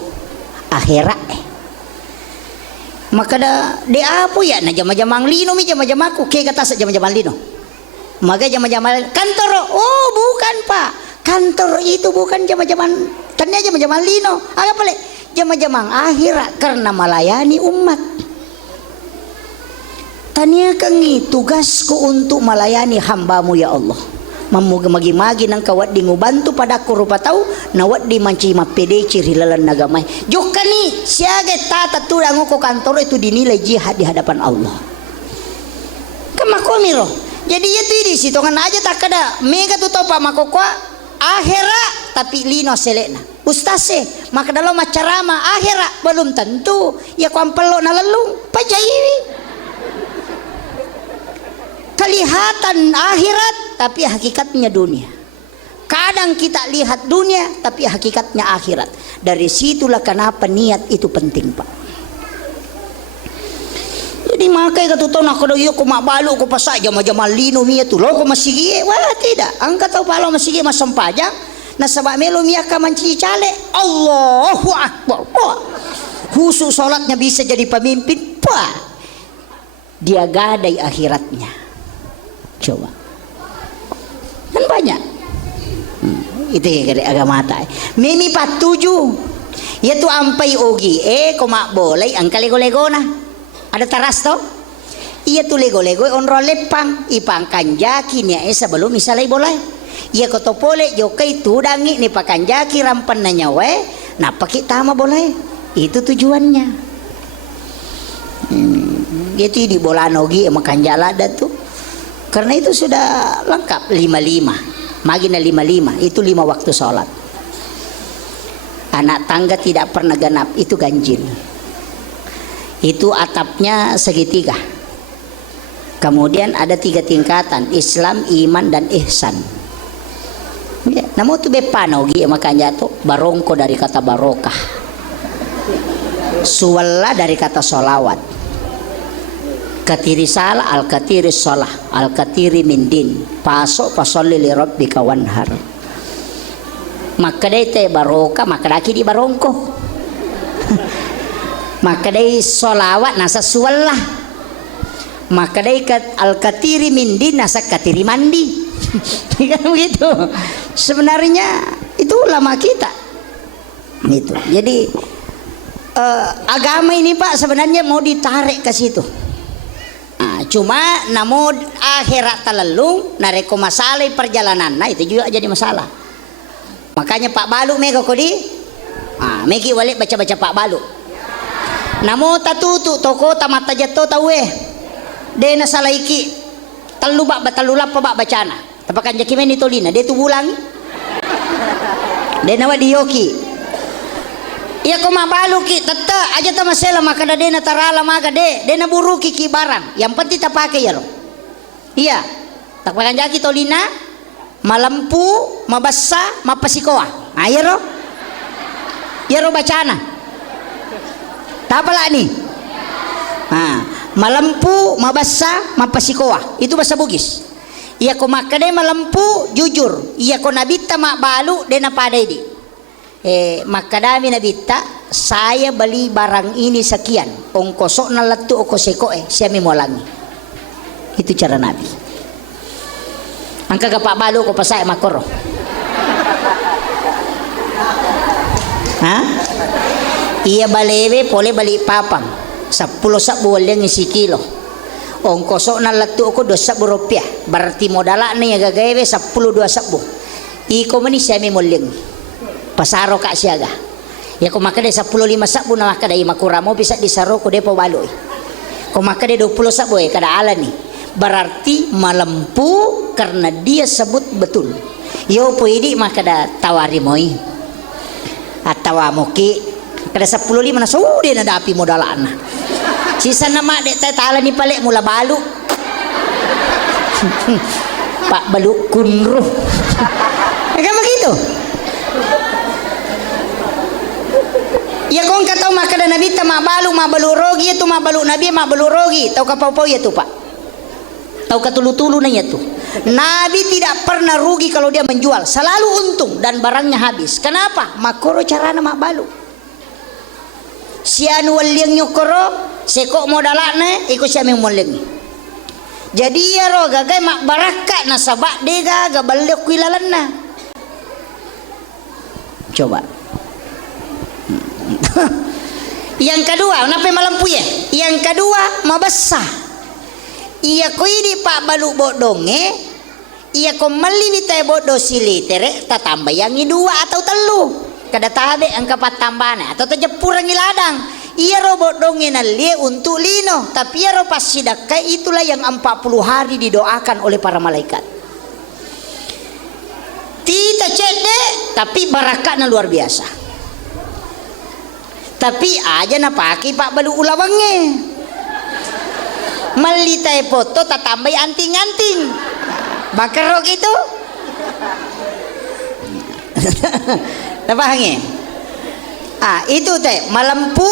akhirat maka de apo ya na jama-jamang lino mi jama-jamaku ke kata sa jama-jamang lino. Maka jama-jamang kantor, oh bukan Pak, kantor itu bukan jama-jamang. Ternyata jama-jamang lino, agak boleh jama-jamang akhirat karena melayani umat. Tanya kangi tugasku untuk melayani hambamu ya Allah. Mamagi-magi nang kawat di ngubantu pada rupa tahu nawat di manci mapede ciri lalan nagamay. Joka ni siaga tata tudang ko kantor itu dinilai jihad di hadapan Allah. Kamakomiro. Jadi itu di situ kan aja tak ada mega tu topa makokwa akhirat tapi lino selena ustase maka dalam macarama akhirat belum tentu ya kuampelo na lalung pajaiwi kelihatan akhirat tapi hakikatnya dunia. Kadang kita lihat dunia tapi hakikatnya akhirat. Dari situlah kenapa niat itu penting Pak. makai katuton ako daw iyo kumabalok ko pa sa jama-jama lino miya tulo ko masigi. Wala tidak. Ang kataw palo masigi masampajang nasa melo miya ka mancicale. Allahu Akbar. Khusus sholatnya bisa jadi pemimpin. Dia gadai akhiratnya. Coba. Kan banyak. Itu yang agama mata. Mimi patuju. Yaitu ampai ogi. Koma boleh ang kalego-lego na. Ada taras to? Iya tu lego-lego onro lepang. Ipang kanjaki niya sebelum misalnya boleh. Iya koto pole jokai tudangi ni pakanjaki rampan na nyawe. Napaki tama boleh. Itu tujuannya. Itu di bolanogi makan jalada tuh. Karena itu sudah lengkap 55. Magina 55 itu 5 waktu sholat. Anak tangga tidak pernah genap itu ganjil. Itu atapnya segitiga. Kemudian ada 3 tingkatan, Islam, iman dan ihsan. Ya, namun itu bepanogi makanya tuh barongko dari kata barokah. Suwalla dari kata solawat. Katiri salah al katiri sholah al katiri mindin pasok pasolli li rabbika wanhar. Maka dai te baroka maka daki di barongko. Maka dai solawat nasa suwalla. Maka dai al katiri mindin nasa katiri mandi. Kan begitu. Sebenarnya itu ulama kita. Gitu. Jadi agama ini Pak sebenarnya mau ditarik ke situ. Nah, cuma namun akhirat terlalu nareko masalah perjalanan. Nah itu juga jadi masalah. Makanya Pak Balu mega kodi. Megi walik baca-baca Pak Balu. Namo tatutu toko tamata jatuh tahu dena salaiki telu bak batalulap pa bak bacana. Tapakan jakimen itu lina dia tu bulang. Dena wa diyoki. Iya ko mabalu ki tata aja ta masela maka dena tarala maga dena buru ki barang yang penting tak pakai ya lo. Iya tak pakai jaki tolina malampu mabassa mapasikoa ya ro bacana tak pala nih malampu mabassa mapasikoa itu bahasa Bugis. Iya ko makade malampu jujur iya ko nabita mabalu dena padai di maka dami nabita saya beli barang ini sekian ongkosok na latu okoseko siya mimolangi. Itu cara Nabi. Angka Pak Balu ko pasay makoro. Iya balewe pole bali papang 10 sabu yang isi kilo ongkosok na latu ko 2 sabu rupiah berarti modala na ya gagawe 10 2 sabu iko mani siya mimolangi pasaro kak siaga ya ko makade 15 sabu na makade makuramo bisa disaro ko depo baloy ko makade 20 sabu kada ala nih berarti malampu karena dia sebut betul yo puidi makada tawari moy atawa moki kada 15 na sude na dapi modalana sisa nama dek tala ni palek mula balu Pak Balu kunruh kan begitu. Ya kong kataw makada nabi ta mabalu rogi itu mabalu nabi mabalu rogi tahu kapau-pau ya tuh Pak. Tahu katulu-tulu nanya tuh. Nabi tidak pernah rugi kalau dia menjual, selalu untung dan barangnya habis. Kenapa? Makoro carana mabalu. Sianu waliang nyokoro sekok modalane ikut siya mengmolengi. Jadi ya ro gagay mak barakat na sabak dega gabalok wilalan na. Coba. Yang kedua, kenapa malampu ya? Yang kedua, mabassa. Iya ko ini Pak Balu bodonge, iya ko malibitay bodo silitere, tatambayangi 2 atau telu. Kada tabe ang kapatambana atau tajepurang iladang. Iya ro bodonge na lie untuk lino, tapi iya ro pas sidakay itulah yang 40 hari didoakan oleh para malaikat. Tita cede, tapi barakatnya luar biasa. Tapi aja na paki Pak Balu ulawange malitay foto tatambay anting-anting bakarok itu napahangi itu teh malampu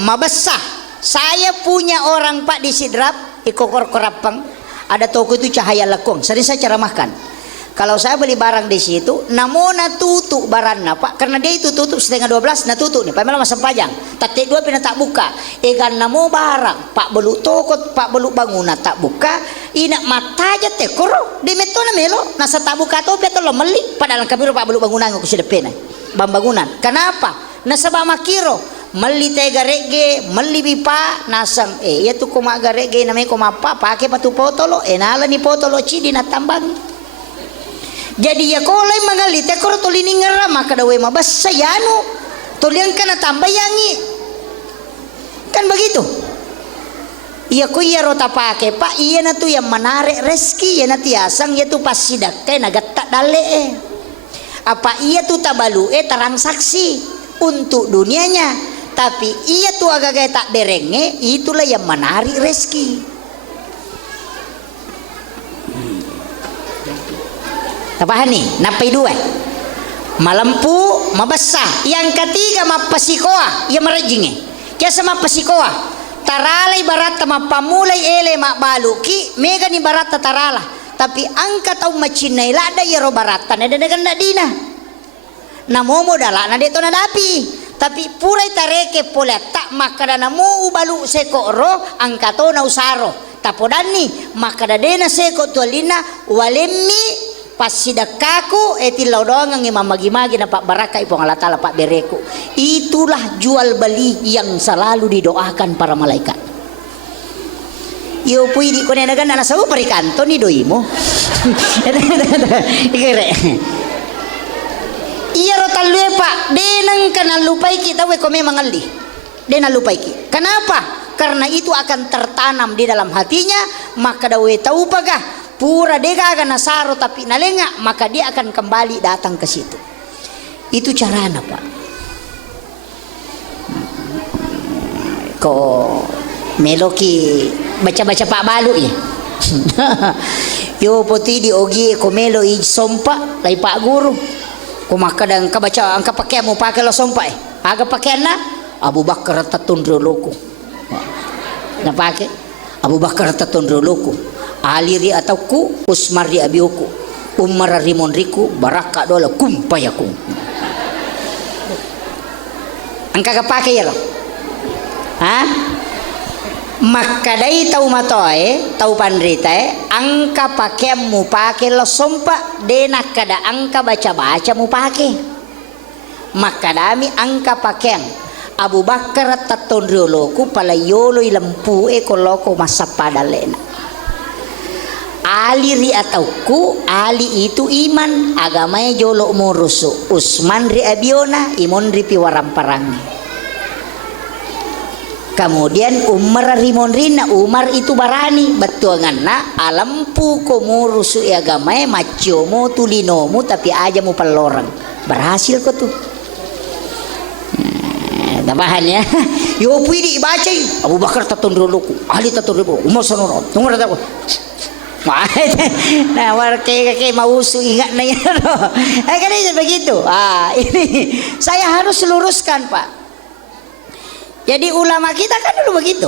mabassa Saya punya orang Pak di Sidrap, Ikokor Korapang, ada toko itu Cahaya Lekong, sering saya ceramahkan. Kalau saya beli barang di situ, namona tutup barangnya Pak, karena dia itu tutup setengah 12, nah tutup nih, pamela masa pajang, tatik dua pina tak buka, egan namo barang, Pak beluk toko, Pak beluk bangunan tak buka, ina mata aja tekoro, di metona melo, nasa tak buka topi atau lo meli, padahal kami Pak beluk bangunan aku sudah pena, bangunan, kenapa? Nasa ba makiro, meli tega rege, meli bipa, nasang, ya tu koma garege namanya koma apa, pakai patu potolo, nala ni potolo cidi na tambang. Jadi ya kolay mangali tekor tolini ngara maka dawe mabas sayano toliang kana tambayangi kan begitu. Iya ko iya rota pake Pak, iya na tu yang menarik reski ya na tiasang ya tu pasti dakke nagatta dale apa iya tu tabalu transaksi untuk dunianya, tapi iya tu agak tak derenge itulah yang menarik reski. Tapahan nih, napai dua malampu mabasa, yang ketiga mapasikoa ya merejinge kaya sama pasikoa tarala ibarat mapamulay ele mabaluki mega ni barata tarala tapi angka tau macinay lada yaro barata na dadagan na dina namomo dala na dito na dapi tapi puray tareke pula tak makada namo ubalu seko ro angka to na usaro tapodani makada dena seko tualina walemmi pasidakaku etilaw doang ang imamagi-magi na Pak Baraka ipong alatala Pak Bereko. Itulah jual beli yang selalu didoakan para malaikat. Iyo puy di ko na nagan na sa parikanto ni doy mo. Ikere. Iya rotalwe Pak, denang kana lupay kita we kome mangali. Dena lupay ki. Kenapa? Karena itu akan tertanam di dalam hatinya, maka dawe tahu pagah pura dega akan nasaro tapi nalenga maka dia akan kembali datang ke situ. Itu caranya Pak. Kok meloki baca-baca Pak Balu ya. Yo poti di ogi ko melo i sompa lai Pak Guru. Ko makadang kabaca angka pakai mo pakai lo sompa aga pakaian na Abu Bakar tatun roloku. Na pakai Abu Bakar tatun roloku. Ali ri atauku Usmar ri abiuku Umar rimon riku baraka dola kumpayaku angka kapake ya lo ha makadai tau matoe tau pandritae angka pake mu pake lo sompa dena kada angka baca-baca mu pake makadami angka pakean Abu Bakar taton rioloku pala yolo ilampu koloko masapadalena Ali ri atauku Ali itu iman agamanya jolo murusu Usman ri abiona imon ri piwaram parang. Kemudian Umar rimon rina Umar itu barani betuangan na alampu ko murusu agamanya maciomo tulinomu tapi aja mu pelorang berhasil ko tuh. Tambahan ya. Yo pui dibaca Abu Bakar tatun duluku Ali tatun dulu Umar sono tunggu ada nah warga mausu ingat na yan karena begitu ini saya harus luruskan Pak. Jadi ulama kita kan dulu begitu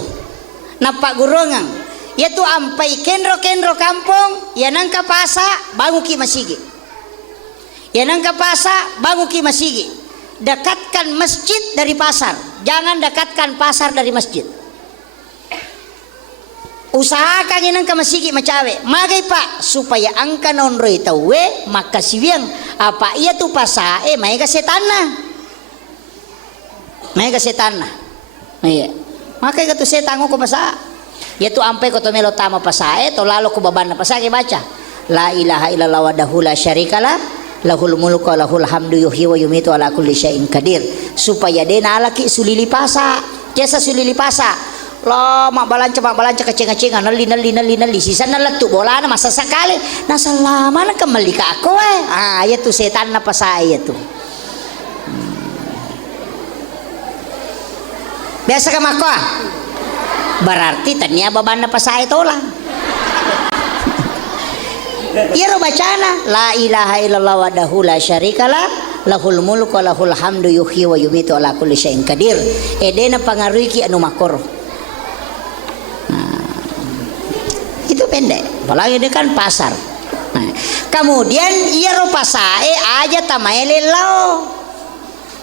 napak gurongang yaitu ampai kenro kampung ya nangka pasa bangu ki masigi ya nangka pasa bangu ki masigi dekatkan masjid dari pasar, jangan dekatkan pasar dari masjid. Usahakan inang ka masigi macawe magay Pak supaya angka nonroy tawe makasiwang apa iya tu pasae may kasetan na iya makay ka tu setan ko pasa ya tu ampai ko to melo tama pasae to lalo ko baban na pasake baca la ilaha illallah wahdahu la syarikalah lahul mulku wa lahul hamdu yuhyi wa yumitu ala kulli syai'in qadir supaya dena alaki sulili pasa jasa sulili pasa lo mak balanca kecing-kecingan nali sisa naletu bola na masa sekali nasa lama na kembali ke aku ya tuh setan apa saya tuh biasa ke mako berarti tanya baban apa saya tolah iya ro bacana la ilaha illallah wahdahu la syarikalah lahul mulku wa lahul hamdu yuhyi wa yumitu ala kulli syai'in qadir edena pangaruhi ki anu makoro pendek, apalagi ini kan pasar. Nah, kemudian ia rupa sae aja tamaele lao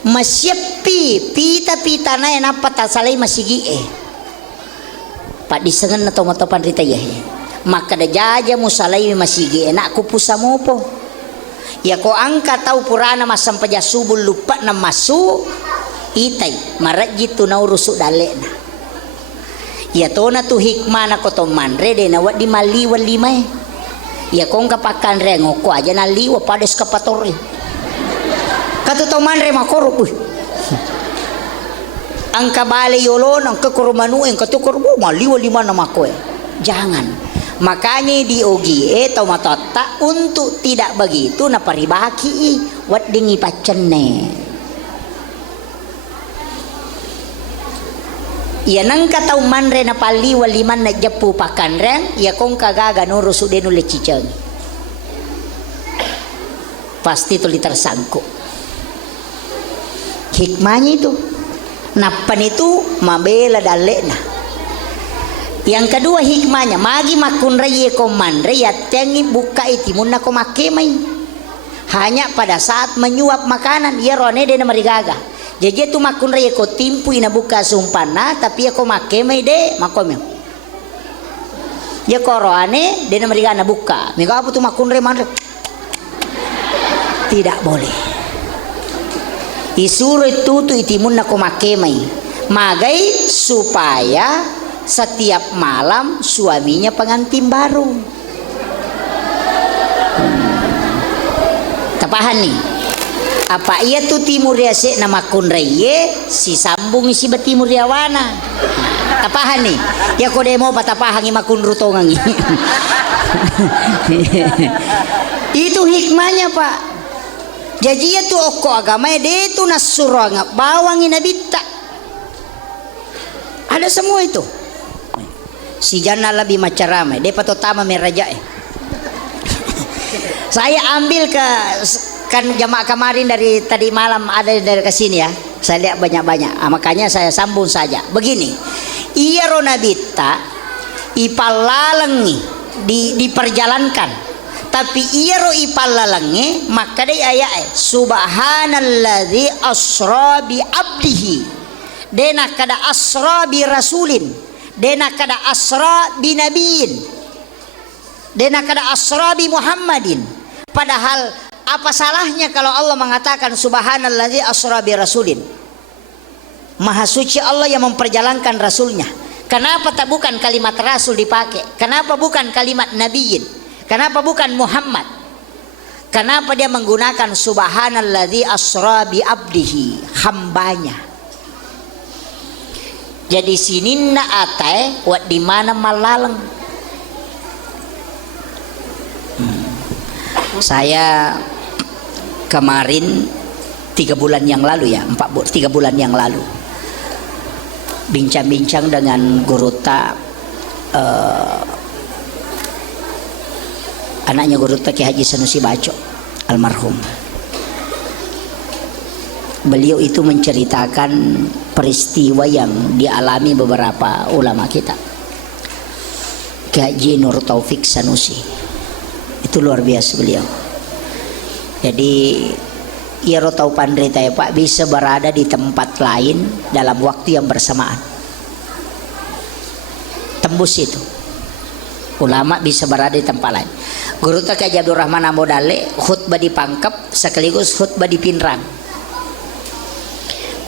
masyepi pita na yang apa tasalai masigi pak disengen atau matopan rita ya maka da jaja musalai masigi enak kupusa mo po ya ko angka tau purana masam pajasubul lupa na masu itai marajit tu na urusuk dalena ya to na tu hikmah na ko to manre de na wa di maliwan limay ya kong kapakan rengo ko aja na liwa pades kapatori katu to manre makorup ang kabale yolon ang kekurmanueng katukur maliwa lima nama ko jangan makanya di ogi tau matota untuk tidak begitu na paribaki wat dingi pacenne ya nang katau manre na pali waliman na japu pakan ren ya kong kagaga no rusudenu leciceng pasti tuli tersangkut hikmahnya itu napan itu mabela dalena yang kedua hikmahnya magi makun reye ko manre ya tengi buka itimun na ko makemai hanya pada saat menyuap makanan ya rone de na marigaga jadi tu makun raya ko timpu ina buka sumpana tapi ya ko makemai de makomel. Ya koroane de na marigana buka. Mika apa tu makun raya manre? Tidak boleh. Isuro itu tu itimun na ko makemai. Magai supaya setiap malam suaminya pengantin baru. Tapahan nih. Apa ia tu timur ya se nama kunreye si sambung si betimur ya wana tapahan nih ya ko demo patapahangi makun rutongangi itu hikmahnya pak jadi ya tu oko agama de tu nasuranga bawangi nabita ada semua itu si jana lebih macarame de patotama meraja saya ambil ke kan jamaah kemarin dari tadi malam ada dari kesini ya saya lihat banyak-banyak makanya saya sambung saja begini iya ronabita ipalalengi diperjalankan tapi iya ro ipalalengi maka dai ayat subhanalladzi asra bi abdihi dena kada asra bi rasulin dena kada asra bi nabiyin dena kada asra bi muhammadin padahal apa salahnya kalau Allah mengatakan subhanalladzi asra bi rasulin maha suci Allah yang memperjalankan rasulnya kenapa tak bukan kalimat rasul dipakai kenapa bukan kalimat nabiyin kenapa bukan Muhammad kenapa dia menggunakan subhanalladzi asra bi abdihi hambanya jadi sini na atai wat di mana malaleng saya kemarin 3 bulan yang lalu ya 3 bulan yang lalu bincang-bincang dengan Guruta anaknya Guruta Ki Haji Sanusi Baco almarhum beliau itu menceritakan peristiwa yang dialami beberapa ulama kita Ki Haji Nur Taufik Sanusi itu luar biasa beliau jadi ia tahu pandai ya Pak bisa berada di tempat lain dalam waktu yang bersamaan tembus itu ulama bisa berada di tempat lain Guru Ki Haji Abdul Rahman Amodale khutbah di Pangkep sekaligus khutbah di Pinrang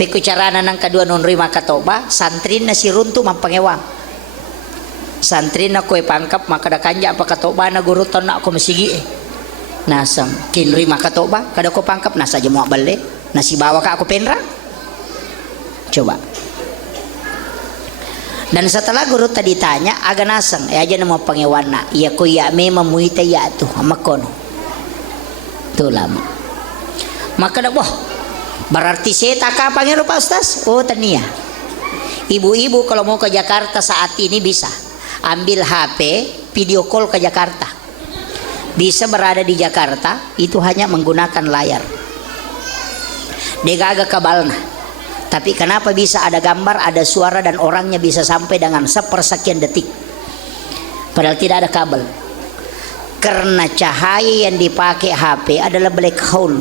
peku carana nang kedua nunri maka toba santrin nasi runtu mampangewang santrin na kue Pangkep maka da kanja apa katoba na guru ton na ako masigi nasam kinri maka toba kada ko Pangkep nasa aja mau balik nasi bawa ka aku Pinrang coba dan setelah guru tadi tanya aga nasang aja nama pangewana ya ko ya memang muita ya tuh amakono tuh lama maka dah wah berarti saya tak apa panggil Pak Ustaz oh tania ibu-ibu kalau mau ke Jakarta saat ini bisa ambil HP video call ke Jakarta bisa berada di Jakarta itu hanya menggunakan layar dega agak kabalna tapi kenapa bisa ada gambar ada suara dan orangnya bisa sampai dengan sepersekian detik padahal tidak ada kabel. Karena cahaya yang dipakai HP adalah black hole,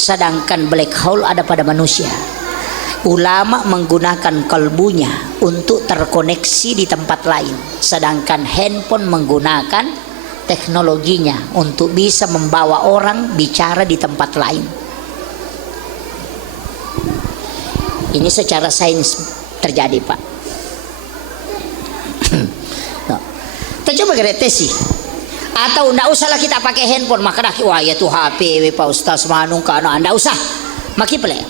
sedangkan black hole ada pada manusia. Ulama menggunakan kalbunya untuk terkoneksi di tempat lain, sedangkan handphone menggunakan teknologinya untuk bisa membawa orang bicara di tempat lain. Ini secara sains terjadi, Pak. Kita coba retesi. Atau ndak usahlah kita pakai handphone, maka dah wah ya tuh HP Pak Ustaz manung kana anda usah. Maki pele.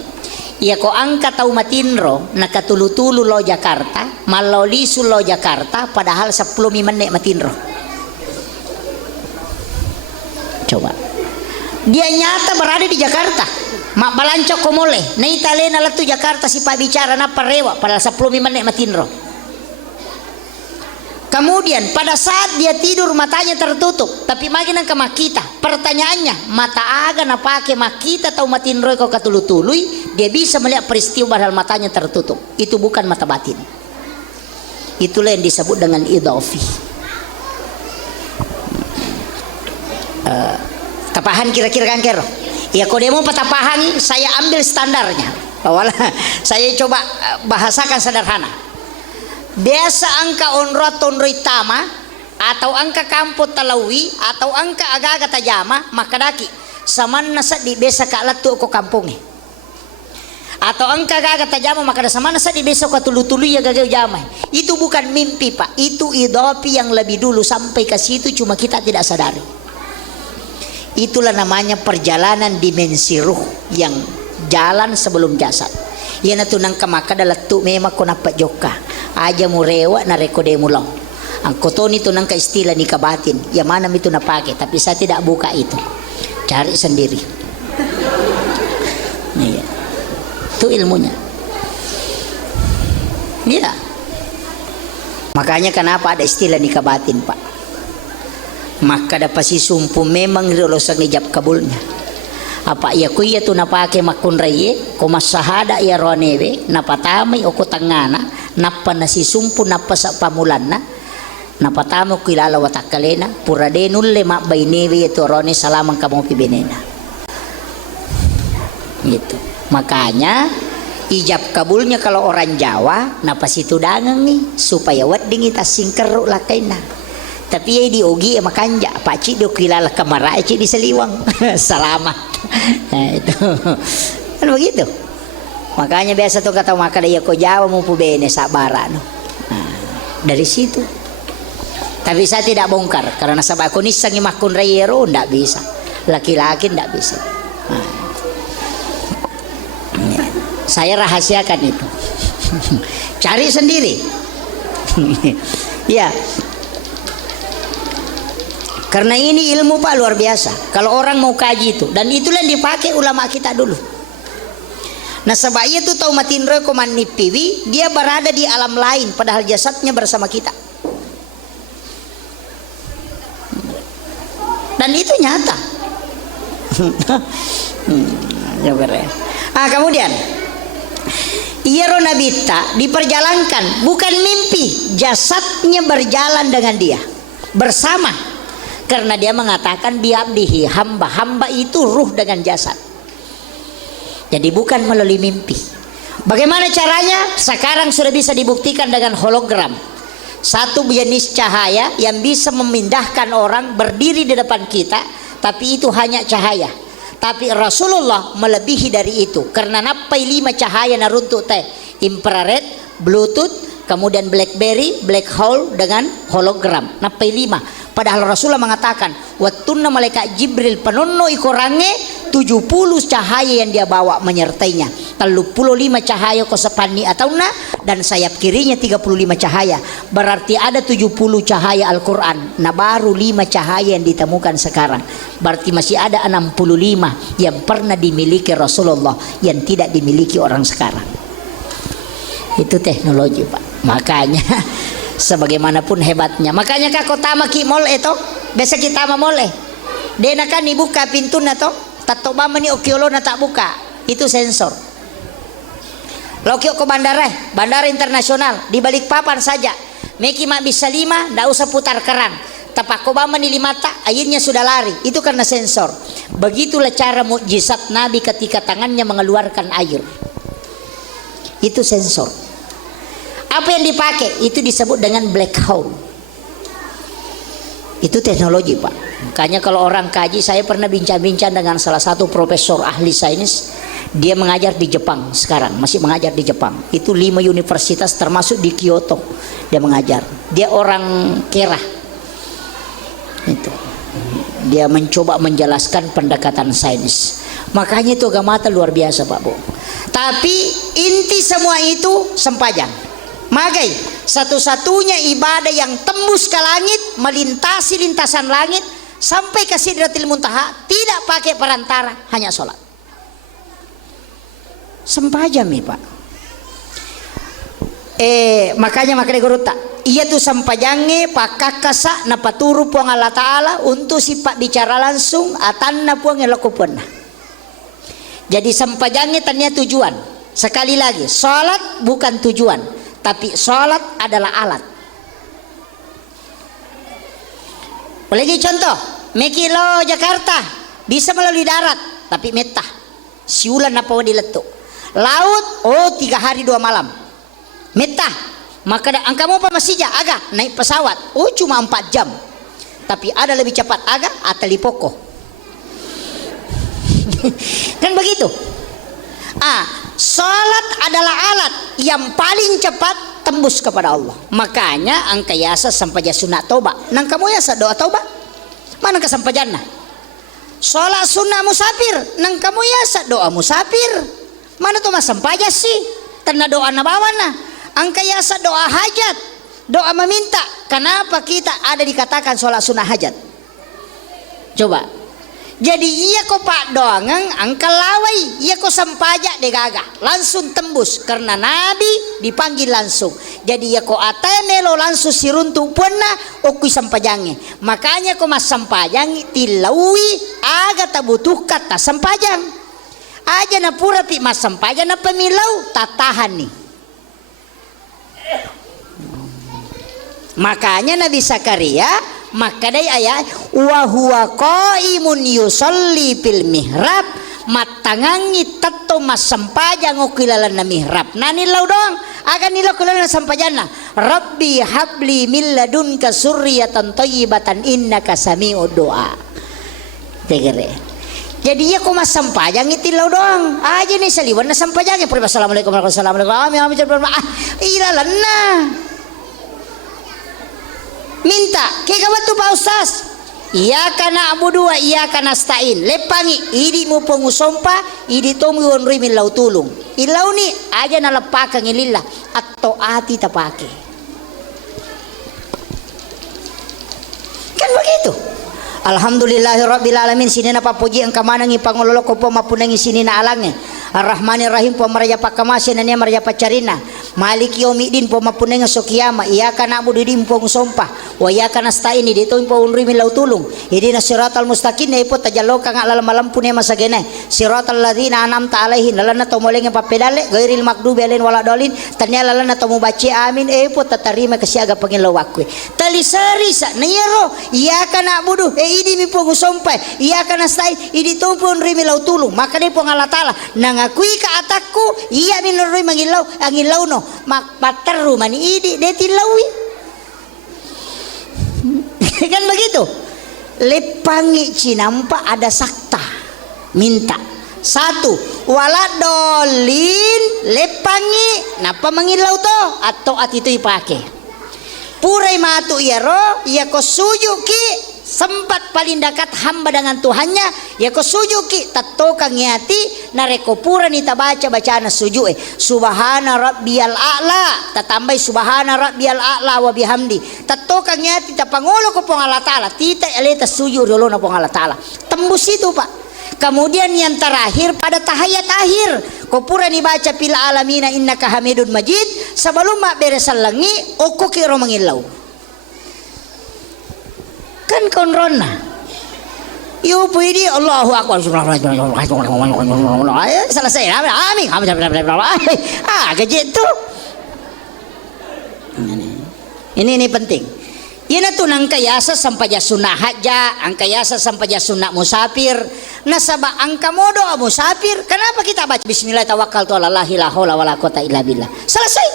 Ya ko angka tau matinro nakatulu-tulu lo Jakarta, maloli sulo Jakarta padahal 10 menit matinro. Coba. Dia nyata berada di Jakarta. Mak balancok komole. Na Italena latu Jakarta si Pak bicara na parewa padahal 10 menit matinro. Kemudian pada saat dia tidur matanya tertutup, tapi makin ke makita. Pertanyaannya, mata aga na pakai makita atau matinroy kau katulu-tului, dia bisa melihat peristiwa padahal matanya tertutup. Itu bukan mata batin. Itulah yang disebut dengan idhafi. Tapahan kira-kira kan kero. Ya kalau dia mau patapahan, saya ambil standarnya. Saya coba bahasakan sederhana. Biasa angka onroi tama atau angka kamput talawi atau angka aga-aga tajama maka daki saman nasa di besa ka latu ko kampungnya atau angka aga-aga tajama maka da saman nasa di besa ka tulu-tulu ya gagau jamai. Itu bukan mimpi, Pak, itu idhafi yang lebih dulu sampai ke situ cuma kita tidak sadari. Itulah namanya perjalanan dimensi ruh yang jalan sebelum jasad. Yan natunang kamaka dalatu memang ko napat joka aja murewa na rekode mulong. Ang koton itu nang kaistilah ni kabatin. Ya mana itu napake tapi saya tidak buka itu. Cari sendiri. Iya. Itu ilmunya. Iya. Makanya kenapa ada istilah ni kabatin, Pak? Maka dapat si sumpu memang lulus ang ijab kabulnya. Apa ya kuya tu napake makunraye ko masahada ya ronewe napatamay o kutangana napa nasisumpu napa sa pamulan na napatamo kilala watakalena puradenul lema bainewe itu rone salamang kamu pibenena. Gitu. Makanya ijab kabulnya kalau orang Jawa napa situ dangang nih supaya wat dingita singkeru lakaina. Tapi ya di ogi makanja paci do kilala kamarai ci di seliwang selamat. Nah itu kan begitu. Makanya biasa tuh kata maka dia ko Jawa mau pubene sabara no. Nah, dari situ. Tapi saya tidak bongkar karena sabak ko nisang imakun rayero ndak bisa. Laki-laki ndak bisa. Nah, saya rahasiakan itu. Cari sendiri. Ya. Karena ini ilmu, Pak, luar biasa. Kalau orang mau kaji itu, dan itulah yang dipakai ulama kita dulu. Nah sebab itu tahu matinro koman nipiwi, dia berada di alam lain, padahal jasadnya bersama kita. Dan itu nyata. Kemudian Iyaro Nabita diperjalankan, bukan mimpi, jasadnya berjalan dengan dia bersama. Karena dia mengatakan biabdihi, hamba itu ruh dengan jasad. Jadi bukan melalui mimpi. Bagaimana caranya? Sekarang sudah bisa dibuktikan dengan hologram. Satu jenis cahaya yang bisa memindahkan orang berdiri di depan kita, tapi itu hanya cahaya. Tapi Rasulullah melebihi dari itu. Karena napai 5 cahaya naruntuk teh, infrared, bluetooth, kemudian blackberry, black hole dengan hologram. Napai 5. Padahal Rasulullah mengatakan, wattunna malaikat Jibril penonno ikorange 70 cahaya yang dia bawa menyertainya. 35 cahaya kosepani atauna dan sayap kirinya 35 cahaya. Berarti ada 70 cahaya Al-Qur'an. Nah baru 5 cahaya yang ditemukan sekarang. Berarti masih ada 65 yang pernah dimiliki Rasulullah yang tidak dimiliki orang sekarang. Itu teknologi, Pak. Makanya sebagaimanapun hebatnya, makanya kak kota maki mall itu biasa kita mall dia kan dibuka pintu nato tato mama ni okiolo na tak buka itu sensor. Lokio ke bandara internasional di Balikpapan saja Meki mak bisa 5, ndak usah putar keran. Tapak Obama di mata, airnya sudah lari. Itu karena sensor. Begitulah cara mukjizat Nabi ketika tangannya mengeluarkan air. Itu sensor. Apa yang dipakai? Itu disebut dengan black hole. Itu teknologi, Pak. Makanya kalau orang kaji, saya pernah bincang-bincang dengan salah satu profesor ahli sains. Dia mengajar di Jepang sekarang, masih mengajar di Jepang. Itu 5 universitas termasuk di Kyoto. Dia mengajar. Dia orang Kera. Itu. Dia mencoba menjelaskan pendekatan sains. Makanya itu agama luar biasa, Pak Bu. Tapi inti semua itu sempajang. Magai satu-satunya ibadah yang tembus ke langit, melintasi lintasan langit sampai ke Sidratil Muntaha, tidak pakai perantara, hanya sholat. Sempajam nih, Pak. Makanya guru tak. Ia tuh sampajangnya pakakasa na paturu puang Allah Ta'ala untuk sifat bicara langsung atanna puang elokupun. Jadi sampajangnya tanya tujuan. Sekali lagi, sholat bukan tujuan, tapi sholat adalah alat. Lagi contoh, Mekilo Jakarta bisa melalui darat, tapi metah. Siulan apa diletuk. Laut, 3 hari 2 malam. Metah. Maka angkamu apa masih agak naik pesawat, cuma 4 jam. Tapi ada lebih cepat agak atali poko. Kan begitu. Salat adalah alat yang paling cepat tembus kepada Allah. Makanya angka yasa sampai sunat toba. Nang kamu yasa doa toba. Mana ke sampai jannah? Salat sunnah musafir. Nang kamu yasa doa musafir. Mana tuh mas sampai sih? Karena doa nabawana. Angka yasa doa hajat, doa meminta. Kenapa kita ada dikatakan sholat sunnah hajat? Coba. Jadi iya kok Pak doangang angka lawai, iya kok sampajak de gagah, langsung tembus karena Nabi dipanggil langsung. Jadi iya kok atemelo langsung siruntu puna okui sampajange. Makanya kok mas sampajang tilaui aga tabutuh kata sampajang. Aja na pura pi mas sampajang na pemilau tatahan nih. Makanya Nabi Zakaria maka dari ayat wa huwa qaimun yusolli fil mihrab matangangi tetto mas sampajang okilalan na mihrab nani law dong akan nilaw kilalan sampajana rabbi habli min ladunka surriyatan thayyibatan innaka sami'ud doa. Tegere. Jadi ya kok mas sampajang itilaw dong aja nih saliwan na sampajang ya assalamualaikum warahmatullahi wabarakatuh ilalan na minta kekabat tuh Pak Ustaz iya kana abudu wa iya kana stain lepangi idi mu pengusompa idi tomu onri min lau tulung ilau ni aja na lepakang ilillah atau ati tapake kan begitu. Alhamdulillahirabbil alamin sini na papuji ang kamanangi pangololo ko po mapunangi sini na alangnya Ar-Rahmanir Rahim po maraya pakamasin na niya maraya pacarina Maliki yaumiddin po mapuneng sokiyama iyaka na'budu din po ngusompa wa iyaka nasta'in dito po unri milaw tulong idina siratal mustaqim na po tajalo ka nga lalamalam po niya masagene siratal ladzina an'amta alaihim lalan na tumuleng ang papedale gairil makdubi alaihim wala dolin tanya lalan na tumubaci amin po tatarima kasi aga pangilawakwe talisari sa nayero iyaka na'budu idi mi po ngusompa iyaka nasta'in dito po unri milaw tulong maka di po ng Allah Ta'ala nangakui ka atakku iya minurui mangilaw ang ilaw no makpateru mani idi detilawi kan begitu. Lepangi cinampa ada sakta minta satu waladolin lepangi napa mangilaw to atau atito ipake purai matu iaro iya ko sujuki sempat paling dekat hamba dengan Tuhannya ya ko sujuki tato kang yati narekopura nita baca bacaan sujud subhana rabbiyal a'la tatambay subhana rabbiyal a'la wa bihamdi tato kang yati tapangolo ko pong Allah Ta'ala tita eleta sujud dulu na pong Allah Ta'ala tembus itu Pak. Kemudian yang terakhir pada tahiyat akhir kopura ni baca pil alamina innaka hamidun majid sebelum mak beresan lengi oko kiro mengilau kan konrona yu puidi Allahu akbar selesai amin gajet tuh Ini penting. Ina tu nang kayasa sampai ja sunnah haja, ang kayasa sampai ja sunnah musafir. Nasaba angka modo musafir. Kenapa kita baca bismillah tawakkaltu ala la ilaha wala quwata illa billah. Selesai.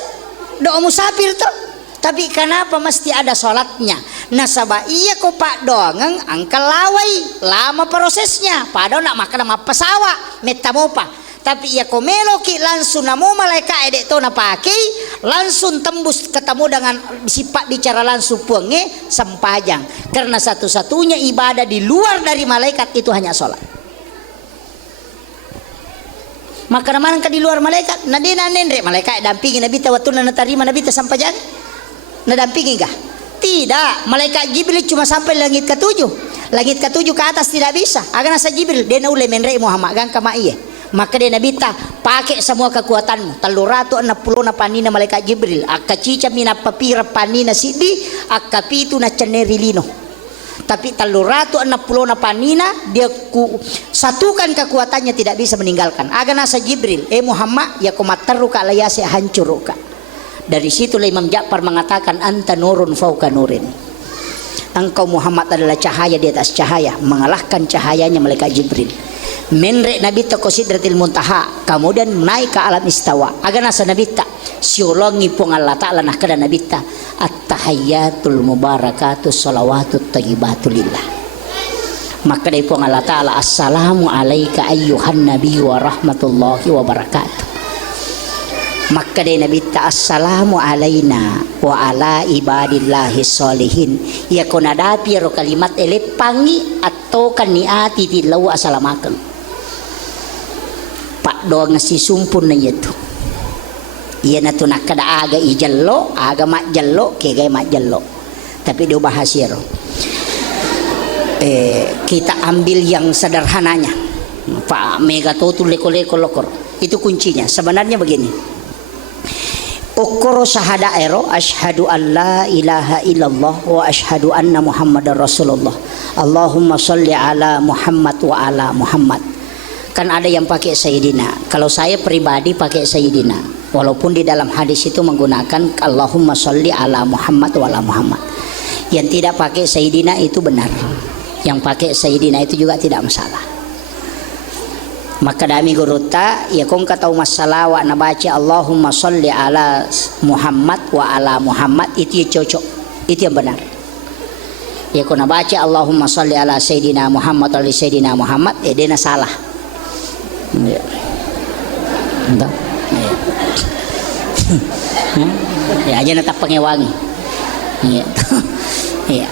Doa musafir tuh. Tapi kenapa mesti ada sholatnya? Nasaba iya ko pak dongang angka lawai lama prosesnya. Padahal nak makan sama pesawat metamopa. Tapi ia komeloki langsung namo malaikat edek to na pakai langsung tembus ketemu dengan sifat bicara langsung puenge sempajang. Karena satu-satunya ibadah di luar dari malaikat itu hanya sholat. Maka mana di luar malaikat? Nadena nendre malaikat dampingi nabi tawatuna natarima nabi sampajang. Nadampingi kah? Tidak. Malaikat Jibril cuma sampai langit ke-7. Langit ke-7 ke atas tidak bisa. Agan asa Jibril dia ule menrei Muhammad gang kama iye. Maka dia nabi ta pakai semua kekuatanmu. 360 na panina malaikat Jibril. Akka cica mina papira panina sidi, akka pitu na cenerilino. Tapi 360 na panina dia satukan kekuatannya tidak bisa meninggalkan. Agan asa Jibril, Muhammad ya komateru ka layase hancur ka. Dari situlah Imam Ja'far mengatakan anta nurun fauka nurin. Engkau Muhammad adalah cahaya di atas cahaya, mengalahkan cahayanya malaikat Jibril. Menrek Nabi ta Sidratil Muntaha, kemudian naik ke alam istawa. Agana sa Nabi ta siolongi pong Allah Ta'ala nah kada Nabi ta at-tahiyyatul mubarakatus salawatut thayyibatul lillah. Maka dari pong Allah Ta'ala assalamu alayka ayyuhan nabi wa rahmatullahi wa barakatuh. Maka dari Nabi ta assalamu alaina wa ala ibadillahi sholihin. Ya konadapi ro kalimat elepangi atau kaniati tilaw asalamakan. Pak doang si sumpun na itu. Iya na tu nakada aga ijallo, aga mak jallo, kegay mak jallo. Tapi do bahasiro. Kita ambil yang sederhananya. Pak mega totul leko-leko lokor. Itu kuncinya. Sebenarnya begini. Ukoro syahada ero asyhadu an la ilaha illallah wa asyhadu anna muhammadar rasulullah. Allahumma sholli ala Muhammad wa ala Muhammad. Kan ada yang pakai sayyidina. Kalau saya pribadi pakai sayyidina. Walaupun di dalam hadis itu menggunakan Allahumma sholli ala Muhammad wa ala Muhammad. Yang tidak pakai sayyidina itu benar. Yang pakai sayyidina itu juga tidak masalah. Maka dami guruta ya kong katau masalah wa nabaca Allahumma sholli ala Muhammad wa ala Muhammad itu ya cocok, itu yang benar. Ya kong nabaca Allahumma sholli ala Sayyidina Muhammad wa ala Sayyidina Muhammad dia salah. Ya. Entah. Ya aja natap pengewangi. Ya. Ya.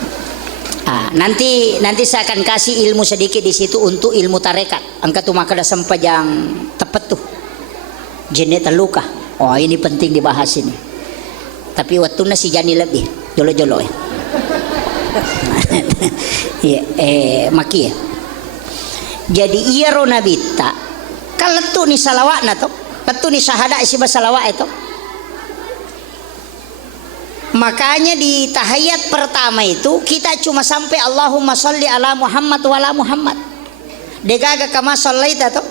Nanti saya akan kasih ilmu sedikit di situ untuk ilmu tarekat. Angkat tu maka dah sampai yang tepat tuh. Jenis terluka. Oh ini penting dibahas ini. Tapi waktu nasi jani lebih jolo-jolo ya. Maki ya. Jadi iya ro nabita. Kalau tu ni salawat na to, letu ni syahada isi salawat itu. Makanya di tahiyat pertama itu kita cuma sampai Allahumma sholli ala Muhammad wa ala Muhammad. Degaga kama shallaita tuh.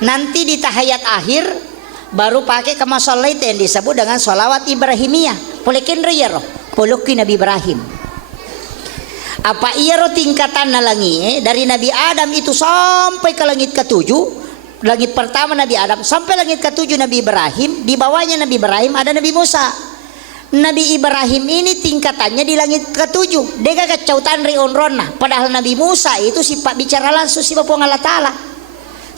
Nanti di tahiyat akhir baru pakai kama shallaita yang disebut dengan sholawat Ibrahimiyah. Polekin riyaro, polokin Nabi Ibrahim. Apa iya ro tingkatan nalangi dari Nabi Adam itu sampai ke langit ke-7. Langit pertama Nabi Adam sampai langit ke-7 Nabi Ibrahim. Di bawahnya Nabi Ibrahim ada Nabi Musa. Nabi Ibrahim ini tingkatannya di langit ke-7. Dia gak cautan rionrona. Padahal Nabi Musa itu sifat bicara langsung sifat Allah Ta'ala.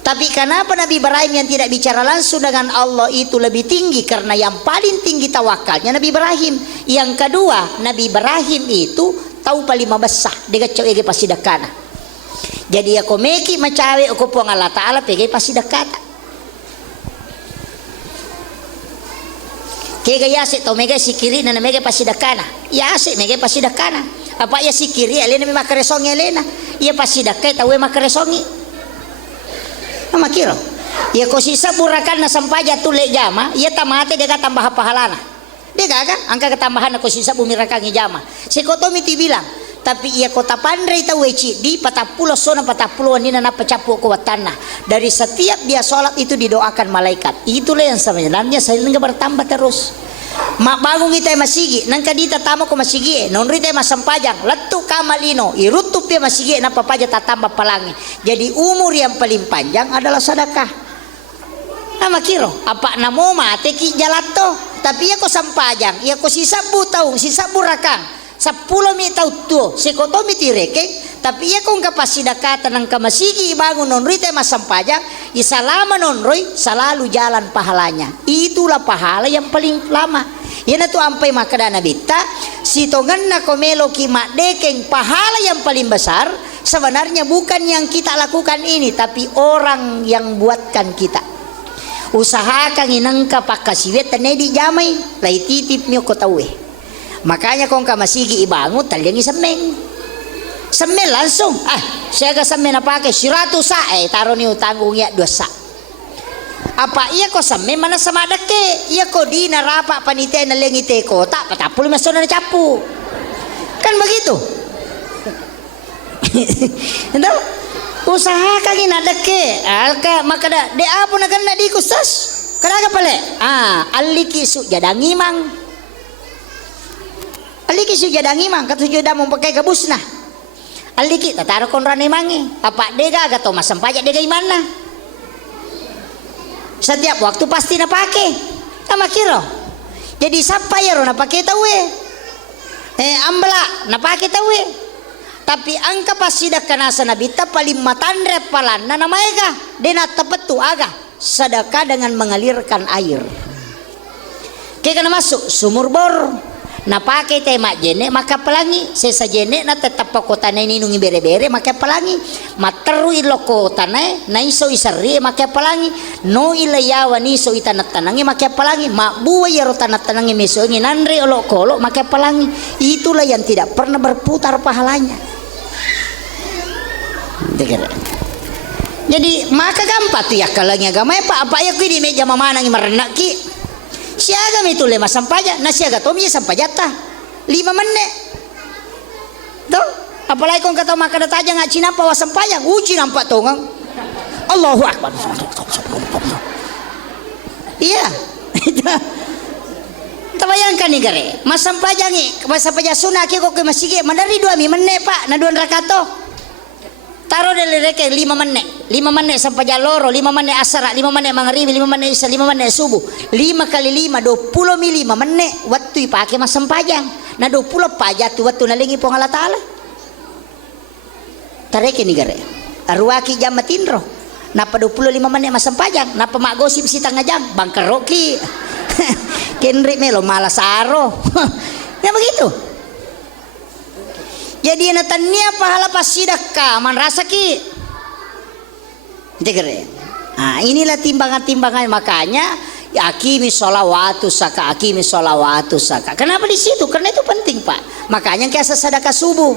Tapi kenapa Nabi Ibrahim yang tidak bicara langsung dengan Allah itu lebih tinggi? Karena yang paling tinggi tawakalnya Nabi Ibrahim. Yang kedua Nabi Ibrahim itu tahu paling mabasah. Dia gak cau ege pasti dekana. Jadi aku meki macawe aku puang Allah Ta'ala pege pasti dekata. Kega yase to mega sikiri na mega pasidakana. Yase mega pasidakana. Apa ya sikiri alena mi makaresongi alena. Ia pasidakai tawe makaresongi. Nama kiro. Ya ko sisa burakan na sampaja tule jama, ia tamate dia tambah pahalana. Dia gaga angka ketambahan na ko sisa bumirakangi jama. Si kotomi ti bilang, tapi ia kota pandai tahu eci di patapulo sona patapulo nina na pacapu ko watana. Dari setiap dia sholat itu didoakan malaikat. Itulah yang sebenarnya saya enggak bertambah terus. mak bangun kita masigi nang kadita tamo ko masigi non rite masampajang letu kamalino irutup ya masigi na papaja tatambah palangi. Jadi umur yang paling panjang adalah sedekah. Nama kiro apa namo mate ki jalato tapi ya ko sampajang ya ko sisabu taung sisabu rakang 10 mi tau tuo sekoto mi tireke tapi ya kung kapasidakatan ng kamasigi bangun non rite masampajang isalama non roy selalu jalan pahalanya. Itulah pahala yang paling lama. Yan na to ampay makadana bita sitongan na komelo kima dekeng pahala yang paling besar sebenarnya bukan yang kita lakukan ini tapi orang yang buatkan kita. Usahakan inangka pakasiwet tanedi jamay lay titip niyo ko tawe. Makanya kung kamasigi ibangun talyang isameng. Samel langsung. Saya ka samel na pakai 100 sa taro niyo tanggung ya 2 sa. Apa iya ko samel mana sama dake. Iya ko di narapa panitia na lengite ko tak patapul maso na capu. Kan begitu. Endo usahakan ina dake. Alka makada de apo na ganda di kusas. Kadaga pale. Aliki su jadangi mang. Aliki su jadangi mang katuju da mo pakai gabus na. Aliki tataro kon rane mangi. Apa dega gato masampajak dega imana. Setiap waktu pasti na pakai. Sama kiro. Jadi sapa ya na pakai tawe. Ambala na pakai tawe. Tapi angka pasida kanasa nabita paling matandre palan na namaiga. Dena tapetu aga sedekah dengan mengalirkan air. Kaya kana masuk sumur bor. Napakai teh mak jene maka pelangi sesa jene na tetap pakota na ninungi bere-bere maka pelangi materu iloko tanai na iso isari maka pelangi no ilayawa ni iso itanat tanangi maka pelangi mak buwa yaro tanat tanangi meso nginandre olok-olok maka pelangi. Itulah yang tidak pernah berputar pahalanya. Jadi maka gampang tuh ya kalangnya agama apa ya kui di meja mamana ngi merenak ki. Siaga itu lema sampaja, na siaga tomi sampajata 5 menit. Tuh, apalagi kau kata makan data aja nggak cina pawa sampajang, uji nampak tongang. Allahu Akbar. Iya, terbayangkan nih gare, mas sampajang masa pajasuna kiko ke masjid, mandari 2 menit pak, na 2 rakato. Taruh dari reke 5 menit sampai jaloro 5 menit asar 5 menit maghribi 5 menit isya 5 menit subuh 5 kali 5 20 menit waktu ipake mas sampajang na 20 pajat waktu nalingi po Allah Ta'ala tareke ni gare arwaki jam matindro napa 25 menit mas sampajang napa mak gosip si tengah jam bangkeroki kenri melo malas aro ya begitu. Jadi natania pahala pasidakah man rasa ki. Degere. Inilah timbangan-timbangan makanya ya akimi sholawatu saka akimi sholawatu saka. Kenapa di situ? Karena itu penting, Pak. Makanya kayak sedekah subuh.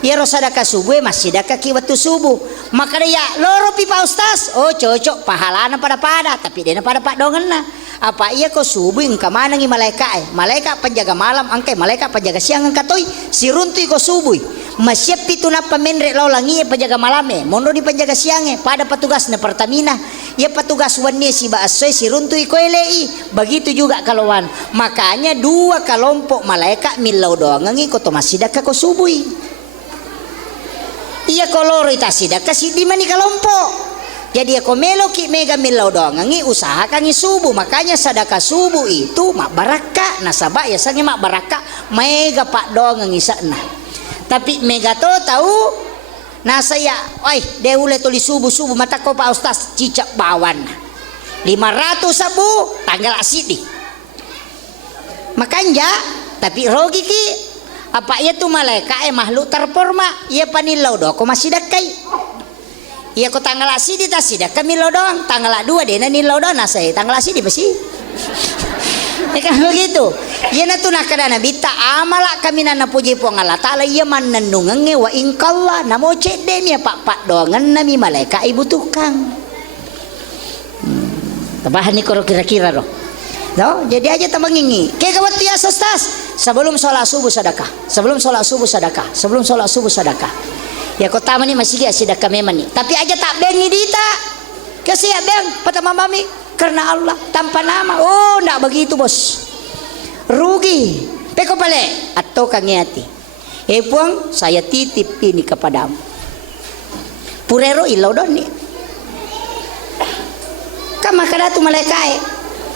Ya ro sedekah subuh masih sedekah ki waktu subuh. Maka ya loro pi Pak Ustaz. Oh cocok pahalana pada tapi dia pada Pak dongenna. Apa iya ko subuh engka mana ngi malaikat malaikat penjaga malam angkai malaikat penjaga siang angkatoi si runtui ko subuh masyep itu napa menre lau langi penjaga malame mondo di penjaga siange pada petugas na Pertamina ya petugas wanne si baasoi si runtui ko elei begitu juga kalauan makanya 2 kelompok malaikat milau doang ngi ko to masidaka ko subuh iya koloro itasida kasih di mani kelompok. Jadi aku meloki mega milau doang ngi usahakan ngi subuh makanya sedekah subuh itu mak baraka nasabah ya sange mak baraka mega pak doang ngi sana. Tapi mega to tahu nah saya deule tuli subuh mata ko Pak Ustaz cicak bawan 500 sabu tanggal asidi. Makanya tapi rogi ki apa ia tu malaikat makhluk terforma ia panilau do ko masih dakai. Iya ko tanggal asidi tasida kami lo doang tanggal 2 deh nani lo doang saya tanggal asidi besi. Kan begitu. Iya na tunah kadana bita amala kami nana puji po Allah Ta'ala iya man nanungange wa ingkalla namo cede mi pak doangan nami malaikat ibu tukang. Tabahan ni koro kira-kira roh. No, jadi aja tamangingi. Kayak kawat ya Ustaz. Sebelum sholat subuh sedekah. Sebelum sholat subuh sedekah. Sebelum sholat subuh sedekah. Ya kota mani masih gak sedekah memang nih. Tapi aja tak bengi dita. Kasih ya beng pertama mami karena Allah tanpa nama. Oh, ndak begitu bos. rugi. Peko pale atau kangiati. Puang, saya titip ini kepadamu. Purero ilaw doon ni. Kamakada tu malaikai.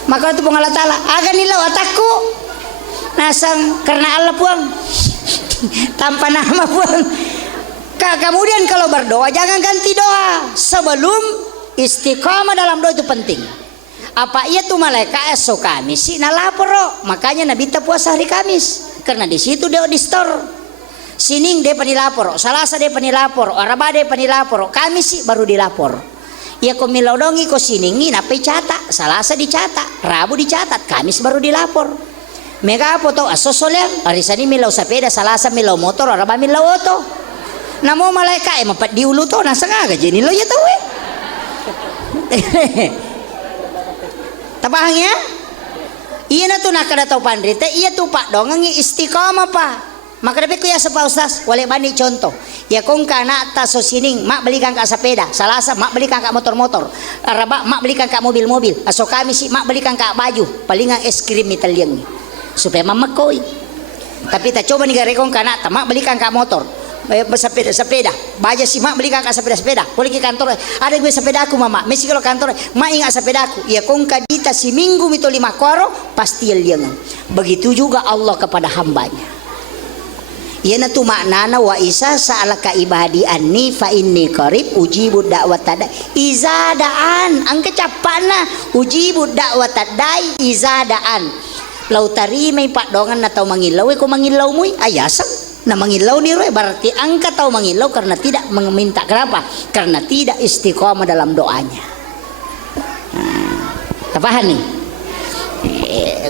Maka tu pengalatala. Aga nilaw atakku. Nasang karena Allah puang. Tanpa nama puang. Kemudian kalau berdoa jangan ganti doa sebelum istiqamah dalam doa itu penting. Apa ia tuh malaikat esok Kamis sih nalapor, makanya Nabi tak puasa hari Kamis karena di situ dia di store. Sining dia penilapor, Salasa dia penilapor, Araba dia penilapor, Kamis sih baru dilapor. Ya kau milau dongi kau siningin apa dicatat, Salasa dicatat, Rabu dicatat, Kamis baru dilapor. Mega apa tau asosoleng, hari sani milau sepeda, Salasa milau motor, Araba milau oto. Namo malaikat mapat diulu to nasa nga jadi lo ya tau tapahang ya iya na to nakada tau pandrita iya tuh pak dongang istiqamah pa maka dapat kuya sa paustas wala bani contoh ya kung kana taso sining mak belikan ka sepeda Salasa mak belikan ka motor-motor Araba mak belikan ka mobil-mobil aso kami si mak belikan ka baju paling es krim italiang supaya mamakoy tapi tak coba nih garekong kana mak belikan ka motor sepeda baja si mak belikan ka sepeda boleh ke kantor ada gue sepeda aku mama mesti kalau kantor mak ingat sepeda aku ya kong kadita si minggu mito 5 koro pasti liangan begitu juga Allah kepada hambanya ya na tu maknana wa isa sa'alaka ibadi anni fa inni qarib ujibu da'watad izadaan ang kecapana ujibu da'watad izadaan lau tarimay pak dongan na tau mangilaw ko mangilaw mo ayasang na mangilaw ni Roy berarti angka tahu mangilaw karena tidak meminta kenapa? Karena tidak istiqomah dalam doanya. Paham nih?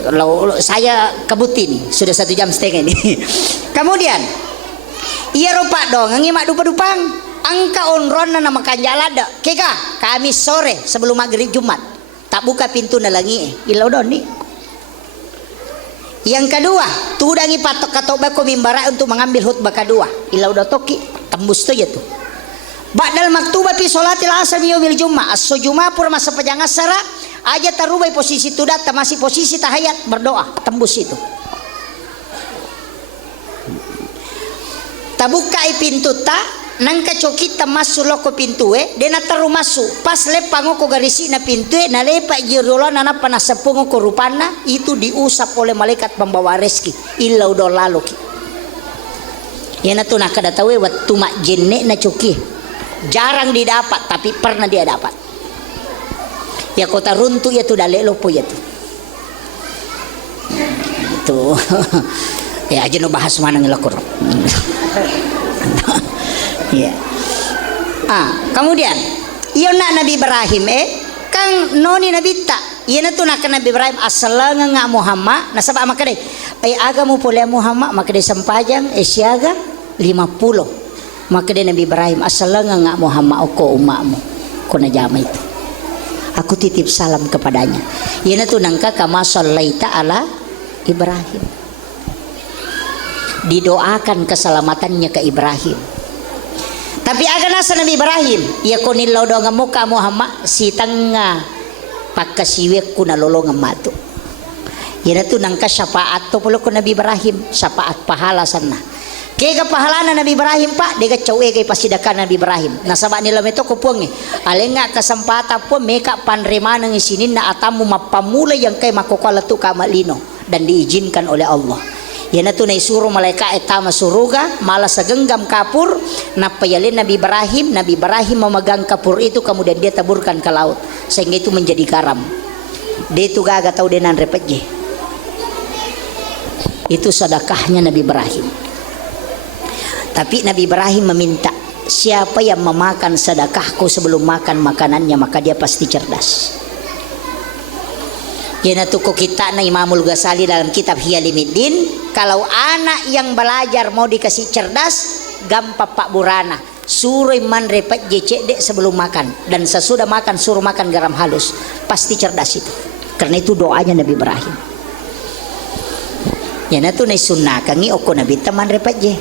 Kalau saya kebuti nih sudah 1,5 jam ini. Kemudian iya rupa dong ngimak dupa-dupang angka onron na makan jalada keka kami sore sebelum maghrib Jumat tak buka pintu na lagi ilaw doon nih. Yang kedua, tudangi patok katoba ko mimbara untuk mengambil khutbah kedua. Ilau dotoki tembus tu ya tu. Ba'dal maktuba fi salatil asar yaumil jummah. As-sujuma pur masa pajang asara aja tarubai posisi tudat masih posisi tahayat berdoa tembus itu. Tabukai pintu ta nang kacokita masuk loko pintu dena taru masuk pas lepang ko garisi na pintu na lepa jirola na panasapung ko rupana itu diusap oleh malaikat pembawa rezeki illau do laloki yana tu nak kada tahu wat tumak jenne na coki jarang didapat tapi pernah dia dapat ya kota runtuh ya tu dale lopo ya tu itu ya aja no bahas mana ngelakur ya. Kemudian iya nak Nabi Ibrahim kang noni Nabi tak iya na tu nak Nabi Ibrahim asalanga nga Muhammad nasaba makade agamu pole Muhammad makade sampajang siaga 50 makade Nabi Ibrahim asalanga nga Muhammad ko umakmu ko na jama itu aku titip salam kepadanya iya na tu nangka kama sallaita ala Ibrahim didoakan keselamatannya ke Ibrahim. Tapi aga nasa Nabi Ibrahim, ya kunilaw daw nga muka Muhammad si tanga pagkasiwek ko nalulong ang mato. Yan ito nang kasyapaat to pulo ko Nabi Ibrahim, syapaat pahala sana. Kaya kapahala na Nabi Ibrahim pa, di ka cawe kay pasidakan Nabi Ibrahim. Nasaba nila ito kupong alin nga kasempata po, meka panrema ng isinin na atamu mapamulay yang kay makukalatu kamalino dan diizinkan oleh Allah. Yan na ito na isuro malaikat etama suruga malas sa genggam kapur napayalin Nabi Ibrahim memegang kapur itu kemudian dia taburkan ke laut sehingga itu menjadi garam dia itu gaga tahu denan repetje itu sedekahnya Nabi Ibrahim tapi Nabi Ibrahim meminta siapa yang memakan sedekahku sebelum makan makanannya maka dia pasti cerdas. Yana tuku kita na Imamul Ghazali dalam kitab Hiyalimiddin kalau anak yang belajar mau dikasih cerdas gampang Pak Burana suruh man repet jecek sebelum makan dan sesudah makan suruh makan garam halus pasti cerdas itu karena itu doanya Nabi Ibrahim yana tu nai sunnah kangi oko Nabi teman repet je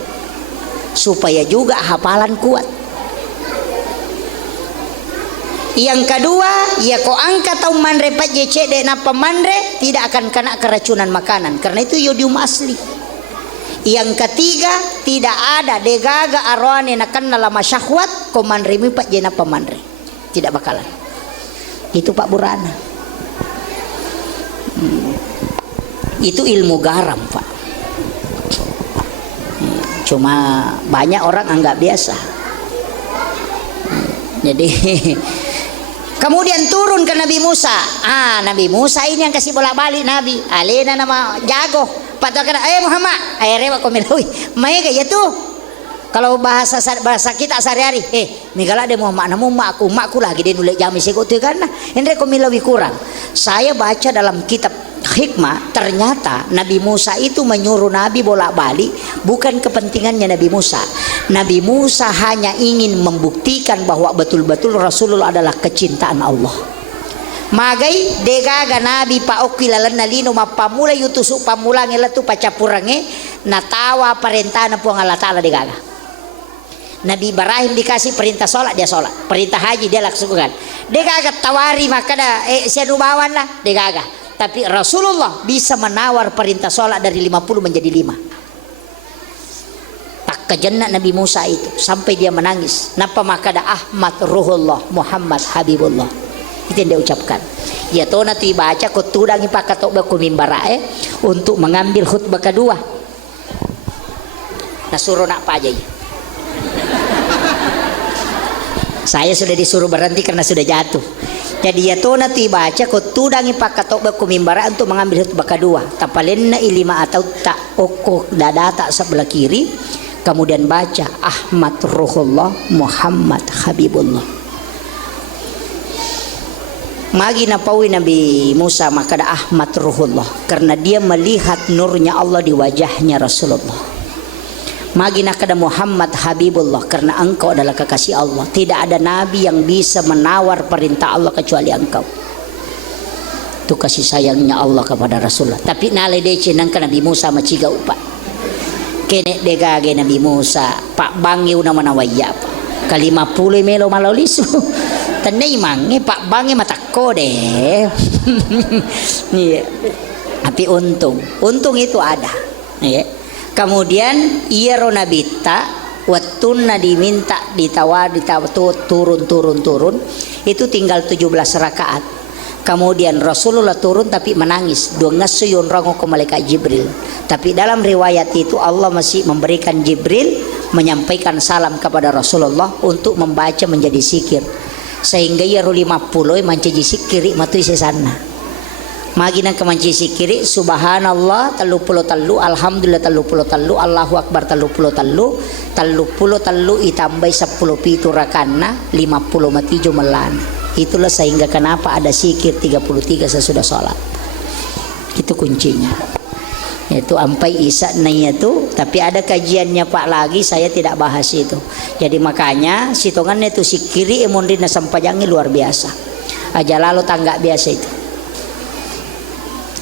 supaya juga hafalan kuat Yang kedua, ya ko angka tau mandre pat jece de na pemandre tidak akan kena keracunan makanan karena itu yodium asli. Yang ketiga, tidak ada degaga arwane na kanna lama syahwat ko mandre mi pat jena pemandre. Tidak bakalan. Itu Pak Burana. Itu ilmu garam, Pak. Cuma banyak orang anggap biasa. Jadi kemudian turun ke Nabi Musa. Nabi Musa ini yang kasih bolak-balik Nabi. Alena nama jago. Patah kena, Muhammad, akhirnya kau milawi. Mereka ya tuh. Kalau bahasa kita sehari-hari, migala de Muhammad namu makku lagi dia nulis jami sekut tu kan. Endre kau milawi kurang. Saya baca dalam kitab hikmah, ternyata Nabi Musa itu menyuruh Nabi bolak-balik bukan kepentingannya Nabi Musa. Nabi Musa hanya ingin membuktikan bahwa betul-betul Rasulullah adalah kecintaan Allah. Magai degaga Nabi paokilalan nalino mapamula yutusuk pamulange latu pacapurange natawa parentana puang Allah Ta'ala degaga. Nabi Ibrahim dikasih perintah sholat dia sholat, perintah haji dia laksanakan. Degaga tawari maka sianu bawan lah degaga. Tapi Rasulullah bisa menawar perintah sholat dari 50 menjadi 5. Tak kejenak Nabi Musa itu sampai dia menangis. Napa makada Ahmad Ruhullah Muhammad Habibullah. Itu yang dia ucapkan. Ya toh nanti baca kutudangi pakatok baku mimbara untuk mengambil khutbah kedua. Nah suruh nak apa aja ya. Saya sudah disuruh berhenti karena sudah jatuh. Jadi ya toh nanti baca kutudangi pakatok baku mimbara untuk mengambil khutbah kedua. Tapalenna ilima atau tak okok dada tak sebelah kiri. Kemudian baca Ahmad Ruhullah Muhammad Habibullah. Magi napawi Nabi Musa maka ada Ahmad Ruhullah karena dia melihat nurnya Allah di wajahnya Rasulullah. Magi nakada Muhammad Habibullah karena engkau adalah kekasih Allah. Tidak ada nabi yang bisa menawar perintah Allah kecuali engkau. Itu kasih sayangnya Allah kepada Rasulullah. Tapi nalai dece nangka Nabi Musa maciga upat. Kene degage Nabi Musa Pak Bangi una manawaya kalima puluh melo malolisu. Tanay mangi Pak Bangi matakko deh. Iya. Tapi untung itu ada. Iya. Kemudian ia ronabita wattunna diminta ditawar turun itu tinggal 17 rakaat. Kemudian Rasulullah turun tapi menangis. Dua ngasuyun rango ke malaikat Jibril. Tapi dalam riwayat itu Allah masih memberikan Jibril menyampaikan salam kepada Rasulullah untuk membaca menjadi zikir. Sehingga ia ru 50 manci zikir matu sesana. Magina kemanci sikiri subhanallah 30 alhamdulillah 30 Allahu akbar 30 itambai 10 pitu rakana 50 mati jumelan. Itulah sehingga kenapa ada sikir 33 sesudah sholat. Itu kuncinya. Itu ampai isa nanya tuh, tapi ada kajiannya Pak lagi saya tidak bahas itu. Jadi makanya sitongannya itu sikiri emondina sampajangi luar biasa. Aja lalu tangga biasa itu.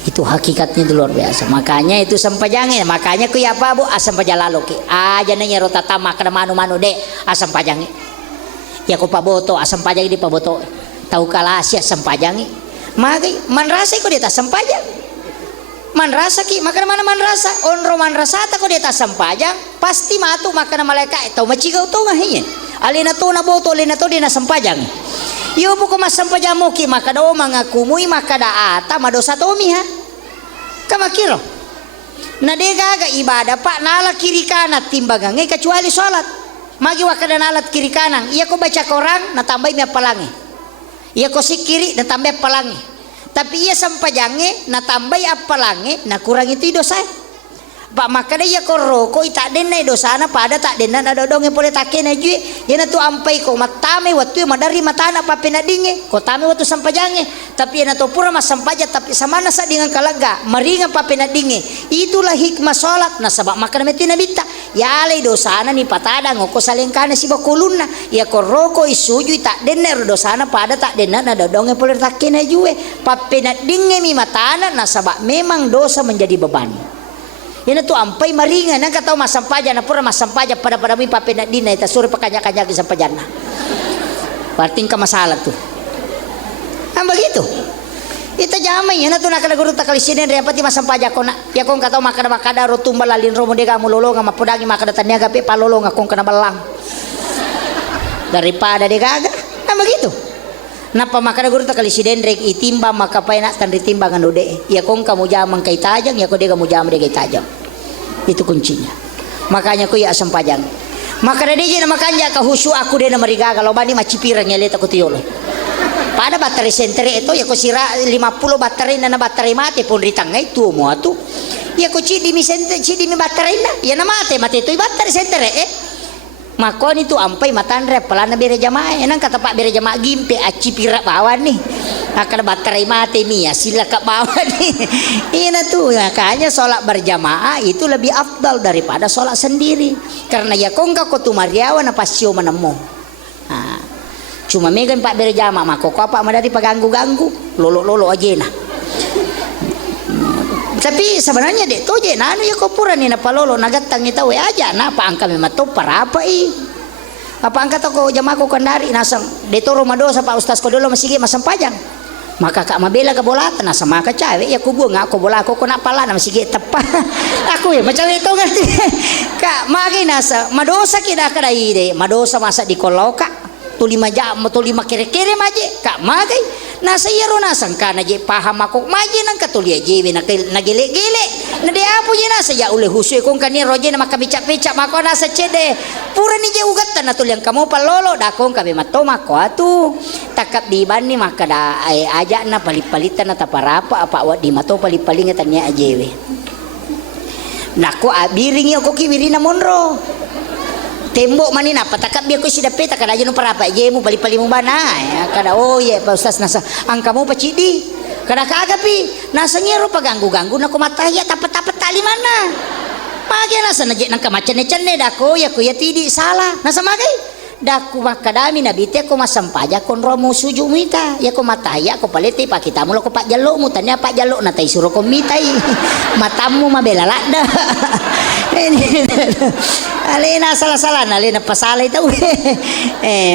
Itu hakikatnya itu luar biasa. Makanya itu sampajangnya. Makanya ku ya apa bu asam pajalalo ki. Aja nanya rota tamak kada manu de asam pajangi. Ya ku paboto asam pajangi di paboto. Tahu kalah asia asam pajangi. Magi man rasa ku di atas asam pajang. Man rasa ki makan mana man rasa. Onro man rasa ta ku di atas asam pajang. Pasti matu makan malaikat. Tahu macigau tu ngahinya. Alina tu na boto alina tu di na asam pajang. Yo buko masampajamo ki maka do mangakumui maka daata madosa tomi ha. Kamakiro. Nadegaga ibadah Pak nala kiri kanan timbangange kecuali salat. Magi wakada nalat kiri kanan. Iya ko baca Quran natambay mi apalange. Iya ko sikiri natambay apalange. Tapi iya sampajange natambay apalange na kurang itu dosa. Pak makanya ya koroko tak den na dosana pada tak den na dodonge pole takena jue yana tu ampai ko matame watu madari matana pa penadinge ko tame watu sampajange tapi yana to pura mas sampaja tapi samana sa dengan kalaga maringa pa penadinge itulah hikmah salat na sabab makana meti nabita ya alai dosana ni patada ngoko salengkana si bakulunna ya koroko isuju tak den na dosana pada tak den na dodonge pole takena jue pa penadinge mi matana na sabab memang dosa menjadi beban. Yana tu ampai maringan nang katau masampaja na pura masampaja pada mi papena dina ita suri pakanya-kanya ki sampajana. Berarti ka masalah tuh. Ita jamay yun na ito nakadaguro takalisinin rin pati masampaja ko na ya kung kataw makada ro tumbalalin ro mo di ka mulolo nga mapudagi makadatan niya gapi palolo nga kung kanabalang daripada di kaga na begitu napa makadaguro takalisinin rin itimba makapay na tan ritimba nga nude ya kung kamu jamang kay tajang ya ko di kamu jamang di kay tajang itu kuncinya makanya ko ya sampajang makadadigi na makanya kahusu aku din na marigaga lo bani macipirang nyalit ako tiyolo. Pada baterai center itu ya ko sira 50 baterai na baterai mati pun ritangay tu mo atu ya ko ci di mi center ci di mi baterai na ya na mate itu baterai center makon itu ampai matandre pelana bere jamaah enang kata Pak bere jamaah gimpe aci pira bawan nih akan baterai mati mi ya sila ke bawah nih ina tuh makanya sholat berjamaah itu lebih afdal daripada sholat sendiri karena ya kongka ko tu mariawan apa sio menemu. Cuma megan Pak berjama mako apa madari paganggu-ganggu lolo aja nah. Tapi sebenarnya dek toje nanu ya kopuran ni napa lolo nagatang ita we aja na pa angka memato para apa apa angka toko jama ko kandari nasang detoro madosa Pak ustaz ko dulu masige masampajang maka kak mabela ka bola na sama ka cawe ya kubu nga ko bola ko na pala na masige tepa aku ya macam itu ngerti kak magi nasa madosa kida kadai de madosa masa di koloka tulima jam tulima kere-kere maje kak magai nasa yaro nasang kana je paham ako maje nang katulia jewe nagile-gile na de apo je nasa ya ule husu kung kani roje na makabicak-bicak mako nasa cede pura ni je ugatan na tuliang kamu palolo dakong kami matoma ko atu takap di bani makada ay aja na palit-palitan na taparapa apa wa di mato palit-palingatan niya ajewe nako abiring yo ko kibiri na monro tembok manina patakap biar ko si dapat kada aja no para apa je mo bali-bali mo bana ya kada oh ye Pak Ustaz nasa angka mo pacidi kada kagapi nasa ngero paganggu-ganggu na ko mataya tapat-tapat tali mana pagi nasa naje nang kamacane-cane dako ya ko ya tidi salah nasa magay daku makadami nabite ko masampaja kon romo suju mita ya ko mataya ko palete pakita mo ko Pak Jalo mo tanya Pak Jalo na tay suro ko mitai matamu mabelalada alina salah-salah alina pasalay tau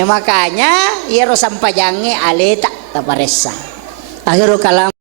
makanya yero sampajange aleta taparesa akhirul kalam